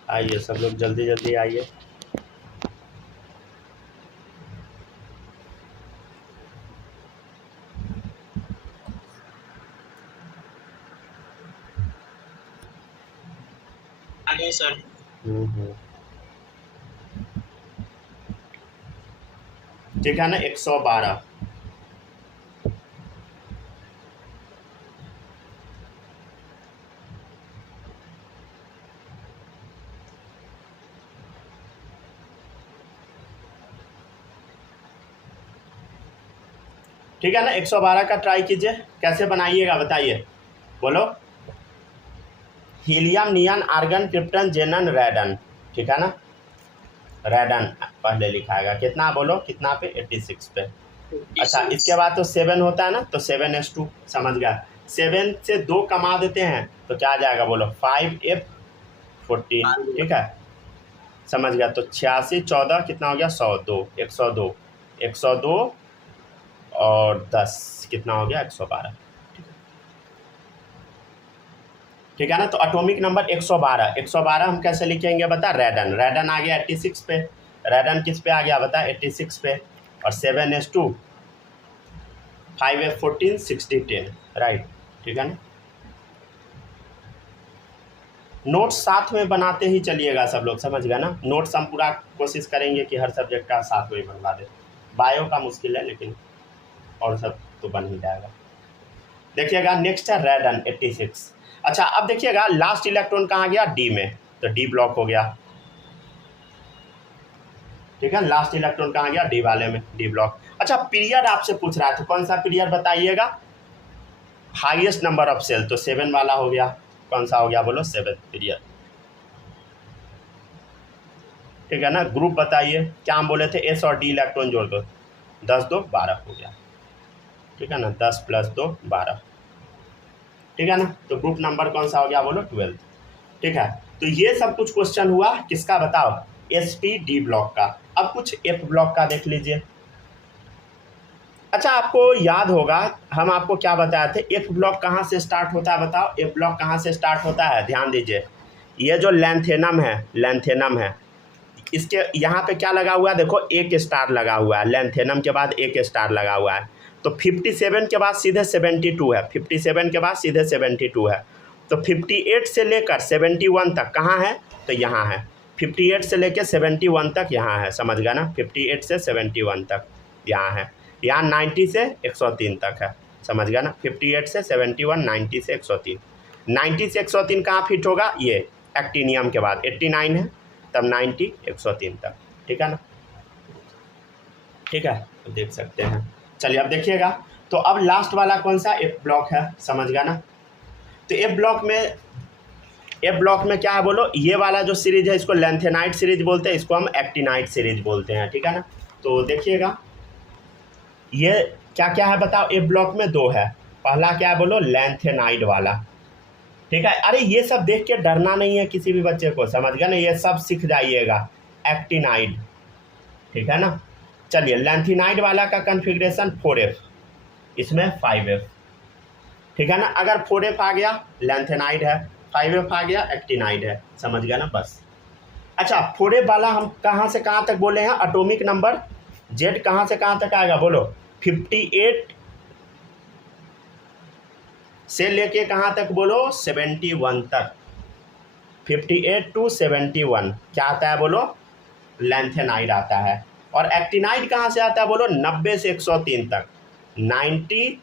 आइए सब लोग जल्दी जल्दी आइए। आगे सर। ठीक है ना, 112। ठीक है ना, 112 का ट्राई कीजिए, कैसे बनाइएगा बताइए, बोलो। हीलियम, नियन, आर्गन, क्रिप्टन, जेनन, रेडन, ठीक है ना, रेडन पहले लिखाएगा, कितना बोलो, कितना पे, 86 पे। अच्छा इसके बाद तो 7 होता है ना, तो 7s2, समझ गया, 7 से 2 कमा देते हैं तो क्या आ जाएगा बोलो, 5f14, ठीक है, समझ गया। तो 86 14 कितना हो गया, 102, 102 और 10 कितना हो गया, 112, ठीक है ना। तो एटॉमिक नंबर 112, 112 हम कैसे लिखेंगे बता, रेडन, रेडन आ गया 86 पे, रेडन किस पे आ गया बता, 86 पे, और 7s2 5f14 60 10, राइट, ठीक है ना। नोट्स साथ में बनाते ही चलिएगा सब लोग, समझ गए ना। नोट्स हम पूरा कोशिश करेंगे कि हर सब्जेक्ट का साथ में बनवा दे, बायो का मुश्किल है लेकिन और सब तो बन ही जाएगा। देखिएगा नेक्स्ट है रेडन 86। अच्छा अब देखिएगा लास्ट इलेक्ट्रॉन कहाँ गया, डी में, तो डी ब्लॉक हो गया, ठीक है। लास्ट इलेक्ट्रॉन कहाँ गया, डी वाले में, डी ब्लॉक। अच्छा पीरियड आपसे पूछ रहा है तो कौन सा पीरियड बताइएगा, हाईएस्ट नंबर ऑफ सेल, तो 7 वाला हो गया, कौन सा हो गया बोलो, 7th पीरियड, ठीक है ना। ग्रुप बताइए, क्या हम बोले थे, एस और डी इलेक्ट्रॉन जोड़ दो, 10 2 12 हो गया, ठीक है ना, 10 + 2 12, ठीक है ना। तो ग्रुप नंबर कौन सा हो गया बोलो, 12th, ठीक है। तो ये सब कुछ क्वेश्चन हुआ किसका बताओ, SP डी ब्लॉक का। अब कुछ F ब्लॉक का देख लीजिए। अच्छा आपको याद होगा हम आपको क्या बताए थे, F ब्लॉक कहाँ से स्टार्ट होता है बताओ, F ब्लॉक कहाँ से स्टार्ट होता है, ध्यान दीजिए। ये जो लैंथेनम है, लैंथेनम है, इसके यहाँ पे क्या लगा हुआ है देखो, एक स्टार लगा हुआ है, लैंथेनम के बाद एक स्टार लगा हुआ है। तो 57 के बाद सीधे 72 है, 57 के बाद सीधे 72 है। तो 58 से लेकर 71 तक कहाँ है, तो यहाँ है, 58 से लेकर 71 तक यहाँ है, समझ गया ना, 58 से 71 तक यहाँ है, यहाँ 90 से 103 तक है, समझ गया ना, 58 से 71, 90 से 103, 90 से 103 कहाँ फिट होगा, ये एक्टिनियम के बाद 89 है, तब 90 103 तक, ठीक है ना, ठीक है, तो देख सकते हैं। चलिए अब देखिएगा, तो अब लास्ट वाला कौन सा, F ब्लॉक है, समझ गया ना। तो F ब्लॉक में क्या है बोलो, ये वाला जो सीरीज है इसको लैंथेनाइट सीरीज बोलते हैं, इसको हम एक्टिनाइट सीरीज बोलते हैं, ठीक है ना। तो देखिएगा ये क्या क्या है बताओ, F ब्लॉक में 2 है, पहला क्या है बोलो, लैंथेनाइड वाला, ठीक है। अरे ये सब देख के डरना नहीं है किसी भी बच्चे को, समझ गया ना, ये सब सीख जाइएगा, एक्टिनाइड, ठीक है ना। चलिए लैंथेनाइड वाला का कन्फिग्रेशन 4f, इसमें 5f, ठीक है ना। अगर 4f आ गया लैंथेनाइड है, 5f आ गया एक्टिनाइड है, समझ गया ना बस। अच्छा 4f वाला हम कहाँ से कहाँ तक बोले हैं, एटॉमिक नंबर Z कहाँ से कहाँ तक आएगा बोलो, 58 से लेके कहाँ तक बोलो, 71 तक, 58 to 71 क्या आता है बोलो, लैंथेनाइड आता है। और एक्टिनाइड कहाँ से आता है बोलो, 90 से 103 तक, 90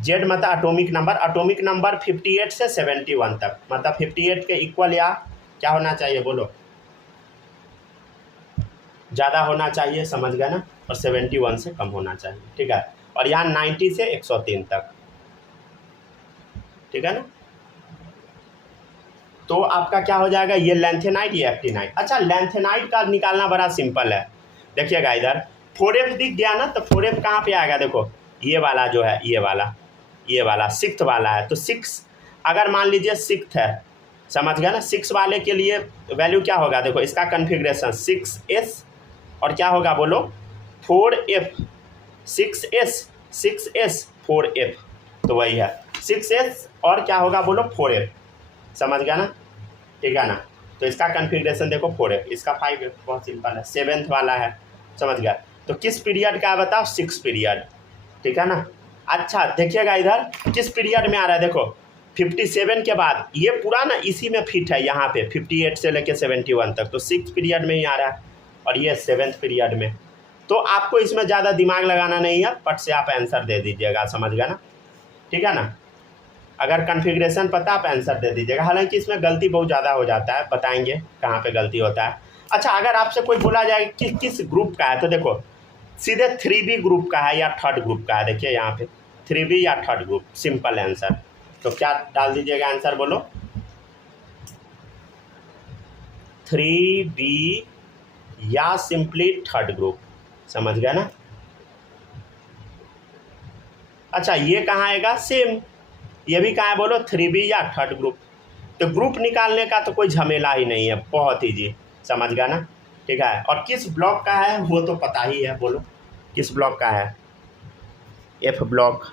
Z मतलब एटॉमिक नंबर 58 से 71 तक, मतलब 58 के इक्वल या क्या होना चाहिए बोलो, ज़्यादा होना चाहिए, समझ गया ना, और 71 से कम होना चाहिए, ठीक है। और यहाँ 90 से 103 तक, ठीक है ना। तो आपका क्या हो जाएगा, ये लैंथेनाइड, ये एक्टिनाइड। अच्छा लैंथेनाइड का निकालना बड़ा सिंपल है, देखिएगा इधर 4f दिख गया ना, तो 4f कहाँ पे आएगा देखो, ये वाला जो है, ये वाला 6th वाला है, तो 6 अगर मान लीजिए 6th है, समझ गया ना। 6 वाले के लिए वैल्यू क्या होगा देखो, इसका कन्फिग्रेशन 6s और क्या होगा बोलो 4f, 6s 4f, तो वही है 6s और क्या होगा बोलो 4f, समझ गया ना, ठीक है ना। तो इसका कन्फिग्रेशन देखो 4f, इसका 5f, बहुत सिंपल है, 7th वाला है, समझ गया। तो किस पीरियड का है बताओ, 6 पीरियड, ठीक है ना। अच्छा देखिएगा इधर किस पीरियड में आ रहा है देखो, 57 के बाद ये पूरा ना इसी में फिट है, यहाँ पे 58 से लेके 71 तक, तो 6 पीरियड में ही आ रहा है, और ये 7th पीरियड में। तो आपको इसमें ज़्यादा दिमाग लगाना नहीं है, पट से आप आंसर दे दीजिएगा, समझ गया ना, ठीक है ना। अगर कन्फिग्रेशन पता आप आंसर दे दीजिएगा, हालांकि इसमें गलती बहुत ज़्यादा हो जाता है, बताएंगे कहाँ पे गलती होता है। अच्छा अगर आपसे कोई बोला जाए कि किस ग्रुप का है, तो देखो सीधे 3b ग्रुप का है या 3rd ग्रुप का है, देखिए यहाँ पे 3b या 3rd ग्रुप, सिंपल आंसर। तो क्या डाल दीजिएगा आंसर बोलो, 3b या सिंपली 3rd ग्रुप, समझ गया ना। अच्छा ये कहाँ आएगा, सेम, ये भी कहाँ है बोलो 3b या 3rd ग्रुप। तो ग्रुप निकालने का तो कोई झमेला ही नहीं है, बहुत ईजी, समझ गया ना, ठीक है। और किस ब्लॉक का है वो तो पता ही है, बोलो किस ब्लॉक का है, F block,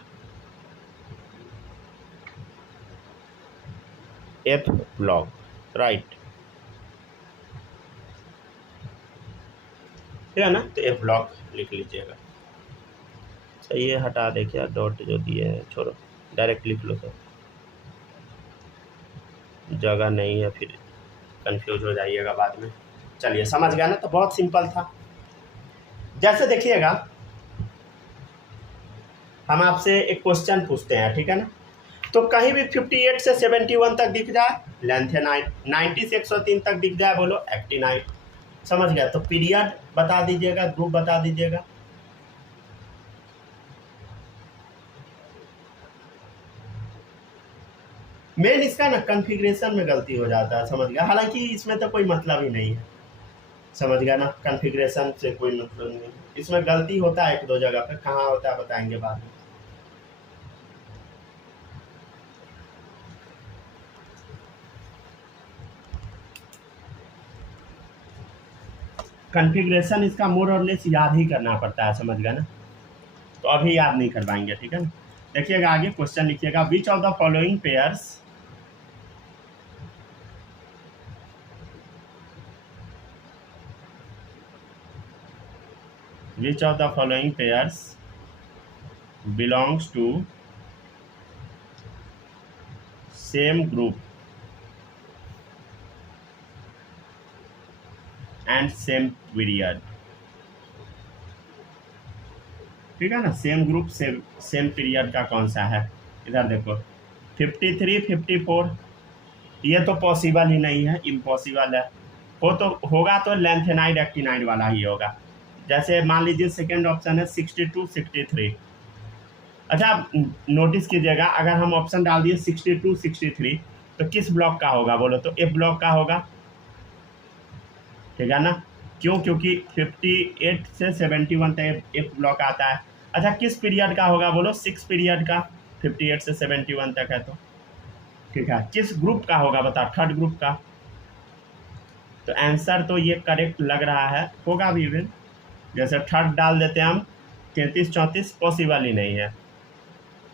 F block, right, ठीक है ना। तो एफ ब्लॉक लिख लीजिएगा। सही है, हटा दे क्या डॉट जो दिए हैं, छोड़ो डायरेक्ट लिख लो, सर जगह नहीं है फिर कंफ्यूज हो जाइएगा बाद में। चलिए समझ गया ना, तो बहुत सिंपल था। जैसे देखिएगा हम आपसे एक क्वेश्चन पूछते हैं, ठीक है ना। तो कहीं भी 58 से 71 तक दिख जाए लेंथ है 9, 90 से 103 तक दिख जाए बोलो एक्टिनाइट। समझ गया। तो पीरियड बता दीजिएगा, ग्रुप बता दीजिएगा। मेन इसका ना कॉन्फ़िगरेशन में गलती हो जाता है, समझ गया। हालांकि इसमें तो कोई मतलब ही नहीं है, समझ गया ना, कॉन्फ़िगरेशन से कोई मतलब नहीं। इसमें गलती होता है एक दो जगह पे, कहाँ होता है बताएंगे बाद में। कॉन्फ़िगरेशन इसका मोर और लेस याद ही करना पड़ता है, समझ गया ना। तो अभी याद नहीं कर पाएंगे, ठीक है ना। देखिएगा आगे क्वेश्चन लिखिएगा, which of the following pairs which of the following pairs belongs to same group and same period, ठीक है ना। सेम ग्रुप सेम पीरियड का कौन सा है, इधर देखो 53 54, ये तो पॉसिबल ही नहीं है, इम्पॉसिबल है। तो होगा तो लेंथेनाइड एक्टिनाइड वाला ही होगा। जैसे मान लीजिए सेकेंड ऑप्शन है 62 63। अच्छा आप नोटिस कीजिएगा, अगर हम ऑप्शन डाल दिए 62 63 तो किस ब्लॉक का होगा बोलो, तो एफ ब्लॉक का होगा, ठीक है ना। क्यों, क्योंकि 58 से 71 तक एफ ब्लॉक आता है। अच्छा किस पीरियड का होगा बोलो, 6 पीरियड का, 58 से 71 तक है तो, ठीक है। किस ग्रुप का होगा बता, थर्ड ग्रुप का। तो आंसर तो ये करेक्ट लग रहा है, होगा भी इवन। जैसे थर्ड डाल देते हैं हम 33 34, पॉसिबल ही नहीं है,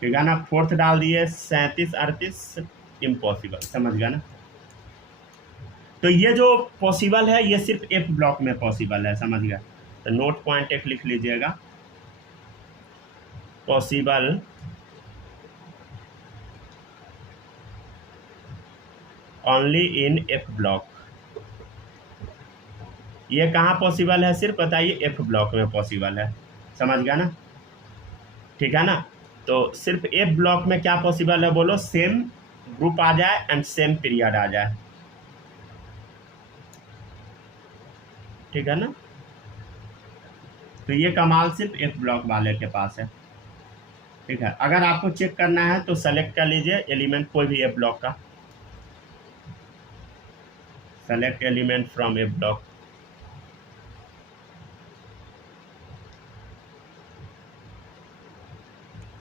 ठीक है ना। फोर्थ डाल दिए 37 38, इम्पॉसिबल, समझ गया ना। तो ये जो पॉसिबल है ये सिर्फ एफ ब्लॉक में पॉसिबल है, समझ गया। तो नोट पॉइंट एक लिख लीजिएगा, possible only in F block. ये कहाँ पॉसिबल है, सिर्फ बताइए एफ ब्लॉक में पॉसिबल है, समझ गया ना, ठीक है ना। तो सिर्फ एफ ब्लॉक में क्या पॉसिबल है बोलो, सेम ग्रुप आ जाए एंड सेम पीरियड आ जाए, ठीक है ना। तो ये कमाल सिर्फ एफ ब्लॉक वाले के पास है, ठीक है। अगर आपको चेक करना है तो सेलेक्ट कर लीजिए एलिमेंट कोई भी एफ ब्लॉक का, select element from F block.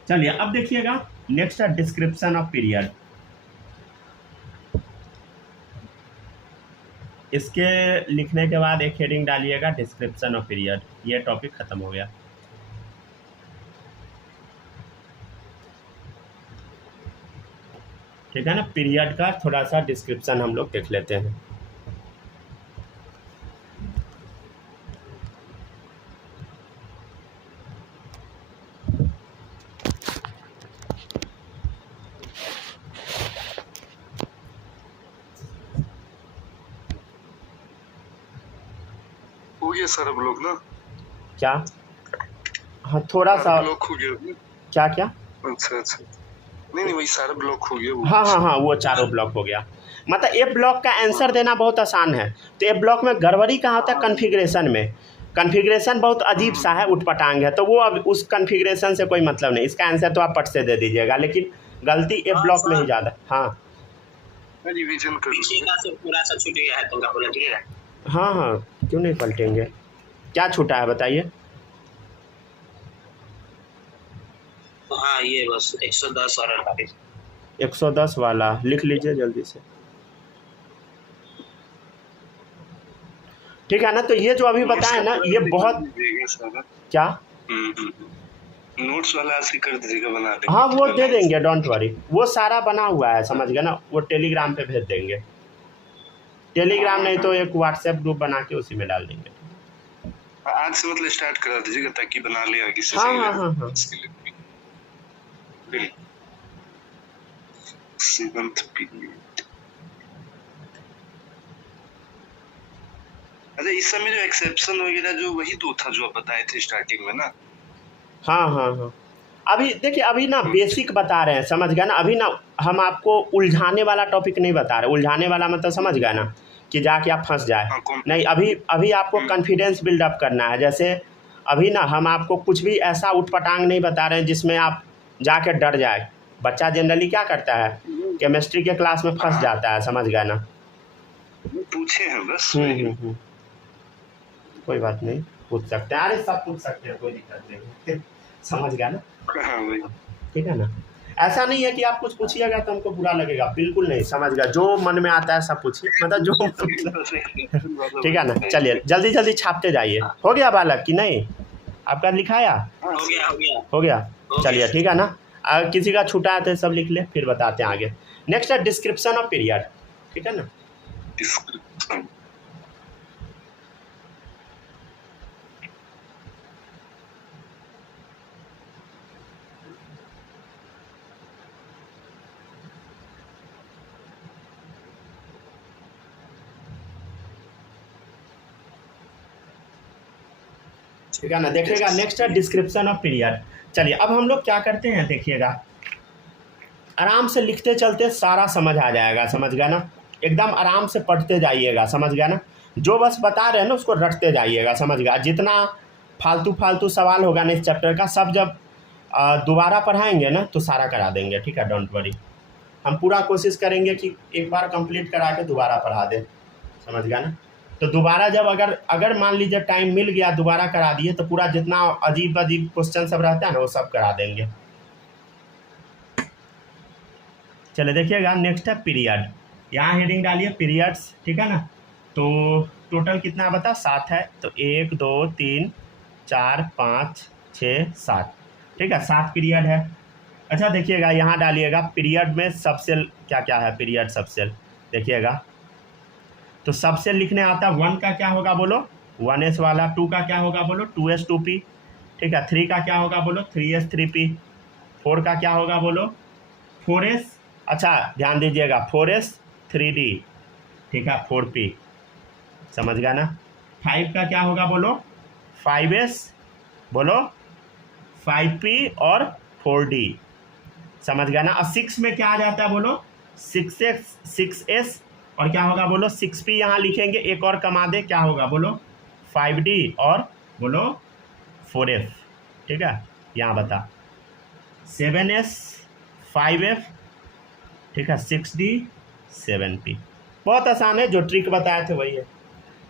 चलिए अब देखिएगा नेक्स्ट है डिस्क्रिप्शन ऑफ पीरियड। इसके लिखने के बाद एक हेडिंग डालिएगा डिस्क्रिप्शन ऑफ पीरियड, ये टॉपिक खत्म हो गया। ठीक है ना, पीरियड का थोड़ा सा डिस्क्रिप्शन हम लोग देख लेते हैं। हो गया सारा ब्लॉक ना, क्या, हाँ थोड़ा सा ब्लॉक हो गया क्या क्या, अच्छा अच्छा, नहीं वही सारा ब्लॉक हो गया वो। हाँ वो चारों ब्लॉक हो गया। मतलब ए ब्लॉक का आंसर देना बहुत आसान है। तो ए ब्लॉक में गड़बड़ी कहाँ होता है, कॉन्फ़िगरेशन में। कॉन्फ़िगरेशन बहुत अजीब सा है, उटपटांग है, तो वो अब उस कॉन्फ़िगरेशन से कोई मतलब नहीं। इसका आंसर तो आप पट से दे दीजिएगा, लेकिन गलती ए ब्लॉक में ही ज़्यादा। हाँ रिवीजन कर पूरा सा छूट गया है तुमका बोला, ठीक है। हाँ क्यों नहीं पलटेंगे, क्या छूटा है बताइए। हाँ ये बस 110 और 48, 110 वाला लिख लीजिए जल्दी से, ठीक है ना। तो ये जो अभी बताया ना ये बहुत क्या, नोट्स वाला आज कर दीजिएगा, बना देंगे। हाँ वो दे देंगे, डोंट वरी, वो सारा बना हुआ है, समझ गए ना, वो टेलीग्राम पे भेज देंगे। टेलीग्राम नहीं तो एक व्हाट्सएप ग्रुप बना के उसी में डाल देंगे। आज से मतलब स्टार्ट करा दीजिएगा ताकि बना ले आगे से। हाँ हाँ हाँ हाँ। Seventh period. अच्छा इस समय जो एक्सेप्शन वगैरह जो वही दो था जो आप बताए थे स्टार्टिंग में ना। हाँ हाँ हाँ। अभी देखिए, अभी ना बेसिक बता रहे हैं, समझ गए ना। अभी ना हम आपको उलझाने वाला टॉपिक नहीं बता रहे। उलझाने वाला मतलब समझ गए ना, कि जाके आप फंस जाए। नहीं, अभी अभी आपको कॉन्फिडेंस बिल्डअप करना है। जैसे अभी ना हम आपको कुछ भी ऐसा उठपटांग नहीं बता रहे हैं जिसमें आप जाके डर जाए। बच्चा जनरली क्या करता है, केमिस्ट्री के क्लास में फंस जाता है, समझ गए ना। पूछे हैं बस। कोई बात नहीं, पूछ सकते हैं। अरे सब पूछ सकते हैं, कोई दिक्कत नहीं। समझ गया ना। ठीक है ना। ऐसा नहीं है कि आप कुछ पूछिएगा तो हमको बुरा लगेगा, बिल्कुल नहीं, समझ गया। जो मन में आता है सब पूछिए, मतलब जो ठीक है ना। चलिए जल्दी जल्दी छापते जाइए। हो गया बालक कि नहीं, आपका लिखाया? हो गया। चलिए ठीक है ना। अगर किसी का छूटा है तो सब लिख ले, फिर बताते हैं आगे। नेक्स्ट है डिस्क्रिप्शन ऑफ पीरियड, ठीक है ना। ठीक है ना। देखिएगा नेक्स्ट है डिस्क्रिप्शन ऑफ पीरियड। चलिए अब हम लोग क्या करते हैं, देखिएगा आराम से लिखते चलते सारा समझ आ जाएगा, समझ गया ना। एकदम आराम से पढ़ते जाइएगा, समझ गया ना। जो बस बता रहे हैं ना उसको रटते जाइएगा, समझ गया। जितना फालतू सवाल होगा ना इस चैप्टर का, सब जब दोबारा पढ़ाएंगे ना तो सारा करा देंगे, ठीक है, डोंट वरी। हम पूरा कोशिश करेंगे कि एक बार कंप्लीट करा के दोबारा पढ़ा दें, समझ गया ना। तो दोबारा जब अगर मान लीजिए टाइम मिल गया, दोबारा करा दिए तो पूरा जितना अजीब क्वेश्चन सब रहता है ना वो सब करा देंगे। चलिए देखिएगा नेक्स्ट है पीरियड। यहाँ हेडिंग डालिए पीरियड्स, ठीक है ना। तो टोटल कितना बता, 7 है। तो 1 2 3 4 5 6 7, ठीक है, 7 पीरियड है। अच्छा देखिएगा यहाँ डालिएगा पीरियड में सबसेल क्या क्या है। पीरियड सबसेल देखिएगा, तो सबसेल लिखने आता है। 1 का क्या होगा बोलो, 1s वाला। 2 का क्या होगा बोलो, 2s 2p, ठीक है। 3 का क्या होगा बोलो, 3s 3p। 4 का क्या होगा बोलो, 4s, अच्छा ध्यान दीजिएगा, 4s 3d, ठीक है, 4p, समझ गया ना। 5 का क्या होगा बोलो, 5s बोलो, 5p और 4d, समझ गया ना। और 6 में क्या आ जाता है बोलो, 6s और क्या होगा बोलो, 6p यहाँ लिखेंगे, एक और कमा दे, क्या होगा बोलो, 5d और बोलो 4f, ठीक है। यहाँ बता 7s 5f, ठीक है, 6d 7p। बहुत आसान है, जो ट्रिक बताए थे वही है।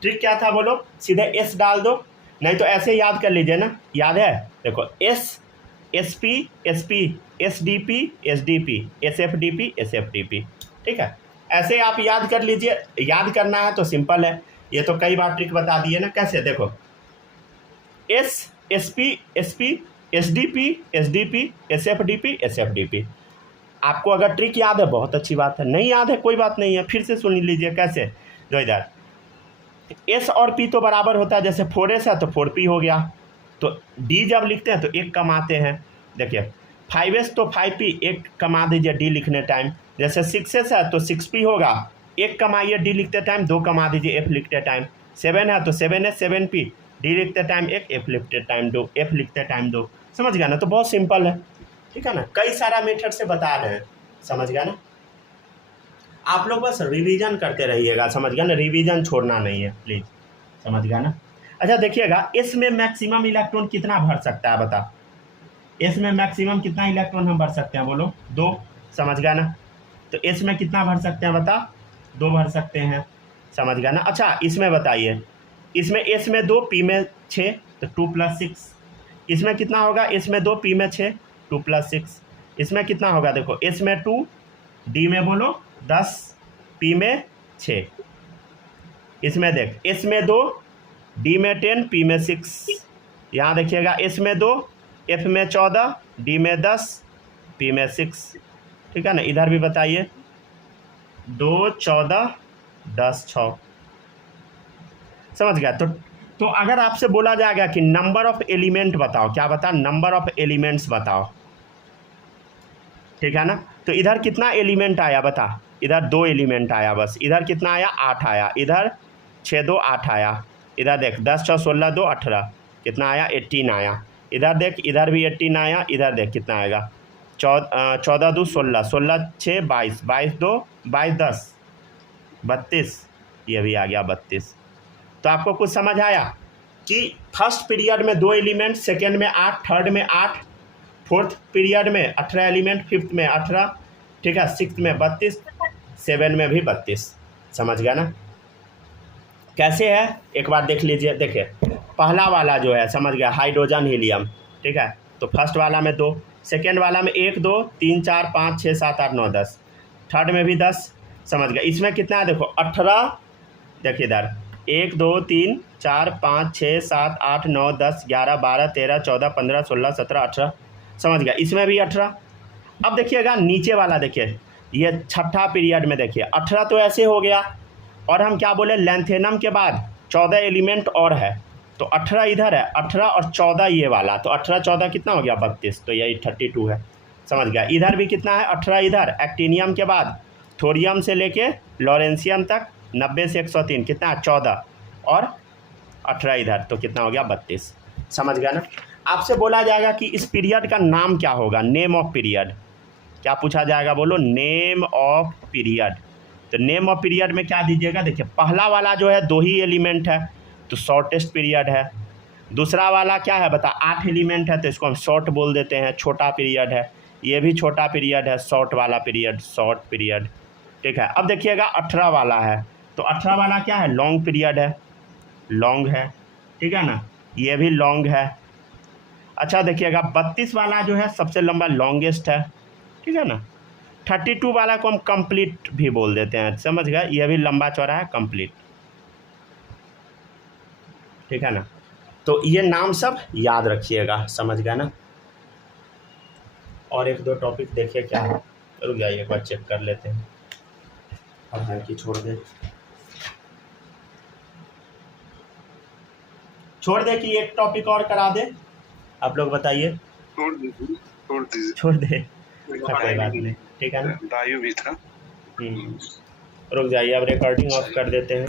ट्रिक क्या था बोलो, सीधे s डाल दो, नहीं तो ऐसे याद कर लीजिए ना। याद है, देखो s sp sp sdp sdp sfdp sfdp, ठीक है। ऐसे आप याद कर लीजिए। याद करना है तो सिंपल है, ये तो कई बार ट्रिक बता दिए ना। कैसे, देखो s sp sp sdp sdp sfdp sfdp। आपको अगर ट्रिक याद है बहुत अच्छी बात है, नहीं याद है कोई बात नहीं है, फिर से सुन लीजिए। कैसे, जो इधर s और p तो बराबर होता है, जैसे 4s है तो 4p हो गया। तो d जब लिखते हैं तो एक कमाते हैं, देखिए 5s तो 5p, एक कमा दीजिए d लिखने टाइम। जैसे 6s है तो 6p होगा, एक कमाइए d लिखते टाइम, 2 कमा दीजिए f लिखते टाइम। 7 है तो 7s 7p, d लिखते टाइम 1, f लिखते टाइम 2, f लिखते टाइम 2, समझ गया ना। तो बहुत सिंपल है, ठीक है ना। कई सारा मेथड से बता रहे हैं, समझ गया ना। आप लोग बस रिवीजन करते रहिएगा, समझ गया ना। रिवीजन छोड़ना नहीं है प्लीज़, समझ गया ना। अच्छा देखिएगा इसमें मैक्सिमम इलेक्ट्रॉन कितना भर सकता है बता। इसमें मैक्सिमम कितना इलेक्ट्रॉन हम भर सकते हैं बोलो, 2, समझ गया ना। तो इसमें कितना भर सकते हैं बता, 2 भर सकते हैं, समझ गया ना। अच्छा इसमें बताइए, इसमें s में 2 p में 6 तो 2 + 6। इसमें कितना होगा, इसमें 2 p में 6 2 + 6। इसमें कितना होगा, देखो s में 2, d में बोलो 10, p में 6। इसमें देख s में 2, d में 10, p में 6। यहाँ देखिएगा s में 2, एफ में 14, डी में 10, पी में 6, ठीक है ना। इधर भी बताइए 2, 14, 10, 6, समझ गया। तो अगर आपसे बोला जाएगा कि नंबर ऑफ एलिमेंट बताओ, क्या बता, नंबर ऑफ एलिमेंट्स बताओ, ठीक है ना। तो इधर कितना एलिमेंट आया बता, इधर 2 एलिमेंट आया बस। इधर कितना आया, 8 आया। इधर 6 2 8 आया। इधर देख 10 6 16 2 18, कितना आया, 18 आया। इधर देख, इधर भी 18 आया। इधर देख कितना आएगा, 14 2 16, 16 6 22, 22 2 22 10 32, ये भी आ गया 32। तो आपको कुछ समझ आया कि फर्स्ट पीरियड में 2 एलिमेंट, सेकेंड में 8, थर्ड में 8, फोर्थ पीरियड में 18 एलिमेंट, फिफ्थ में 18, ठीक है, सिक्स्थ में 32, 7 में भी 32, समझ गया ना। कैसे है एक बार देख लीजिए। देखिए पहला वाला जो है, समझ गया, हाइड्रोजन हीलियम, ठीक है। तो फर्स्ट वाला में 2, सेकेंड वाला में 1 2 3 4 5 6 7 8 9 10, थर्ड में भी 10, समझ गया। इसमें कितना है देखो 18, देखिए इधर 1 2 3 4 5 6 7 8 9 10 11 12 13 14 15 16 17 18, समझ गया। इसमें भी 18। अब देखिएगा नीचे वाला, देखिए ये छठा पीरियड में देखिए 18 तो ऐसे हो गया, और हम क्या बोले, लैंथेनम के बाद 14 एलिमेंट और है, तो 18 इधर है, 18 और 14 ये वाला, तो 18 14 कितना हो गया, 32, तो यही 32 है, समझ गया। इधर भी कितना है, 18 इधर, एक्टिनियम के बाद थोरियम से लेके लॉरेंसियम तक 90 से 103, कितना है 14, और 18 इधर, तो कितना हो गया 32, समझ गया ना। आपसे बोला जाएगा कि इस पीरियड का नाम क्या होगा, नेम ऑफ पीरियड, क्या पूछा जाएगा, बोलो नेम ऑफ पीरियड। तो नेम ऑफ पीरियड में क्या दीजिएगा, देखिए पहला वाला जो है 2 ही एलिमेंट है, तो शॉर्टेस्ट पीरियड है। दूसरा वाला क्या है बता, 8 एलिमेंट है, तो इसको हम शॉर्ट बोल देते हैं, छोटा पीरियड है। ये भी छोटा पीरियड है, शॉर्ट वाला पीरियड, शॉर्ट पीरियड, ठीक है। अब देखिएगा 18 वाला है, तो 18 वाला क्या है, लॉन्ग पीरियड है, लॉन्ग है, ठीक है ना, ये भी लॉन्ग है। अच्छा देखिएगा 32 वाला जो है सबसे लंबा, लॉन्गेस्ट है, ठीक है ना। 32 वाला को हम कंप्लीट भी बोल देते हैं, समझ गए, ये भी लंबा चौड़ा है, कंप्लीट, ठीक है ना। तो ये नाम सब याद रखिएगा, समझ गए ना। और 1-2 टॉपिक देखिए क्या है, रुक जाइए एक बार चेक कर लेते हैं। अब है कि छोड़ दे कि एक टॉपिक और करा दे, आप लोग बताइए। छोड़ दे कोई बात नहीं, ठीक है ना। वायु भी था। रुक जाइए, अब रिकॉर्डिंग ऑफ कर देते हैं।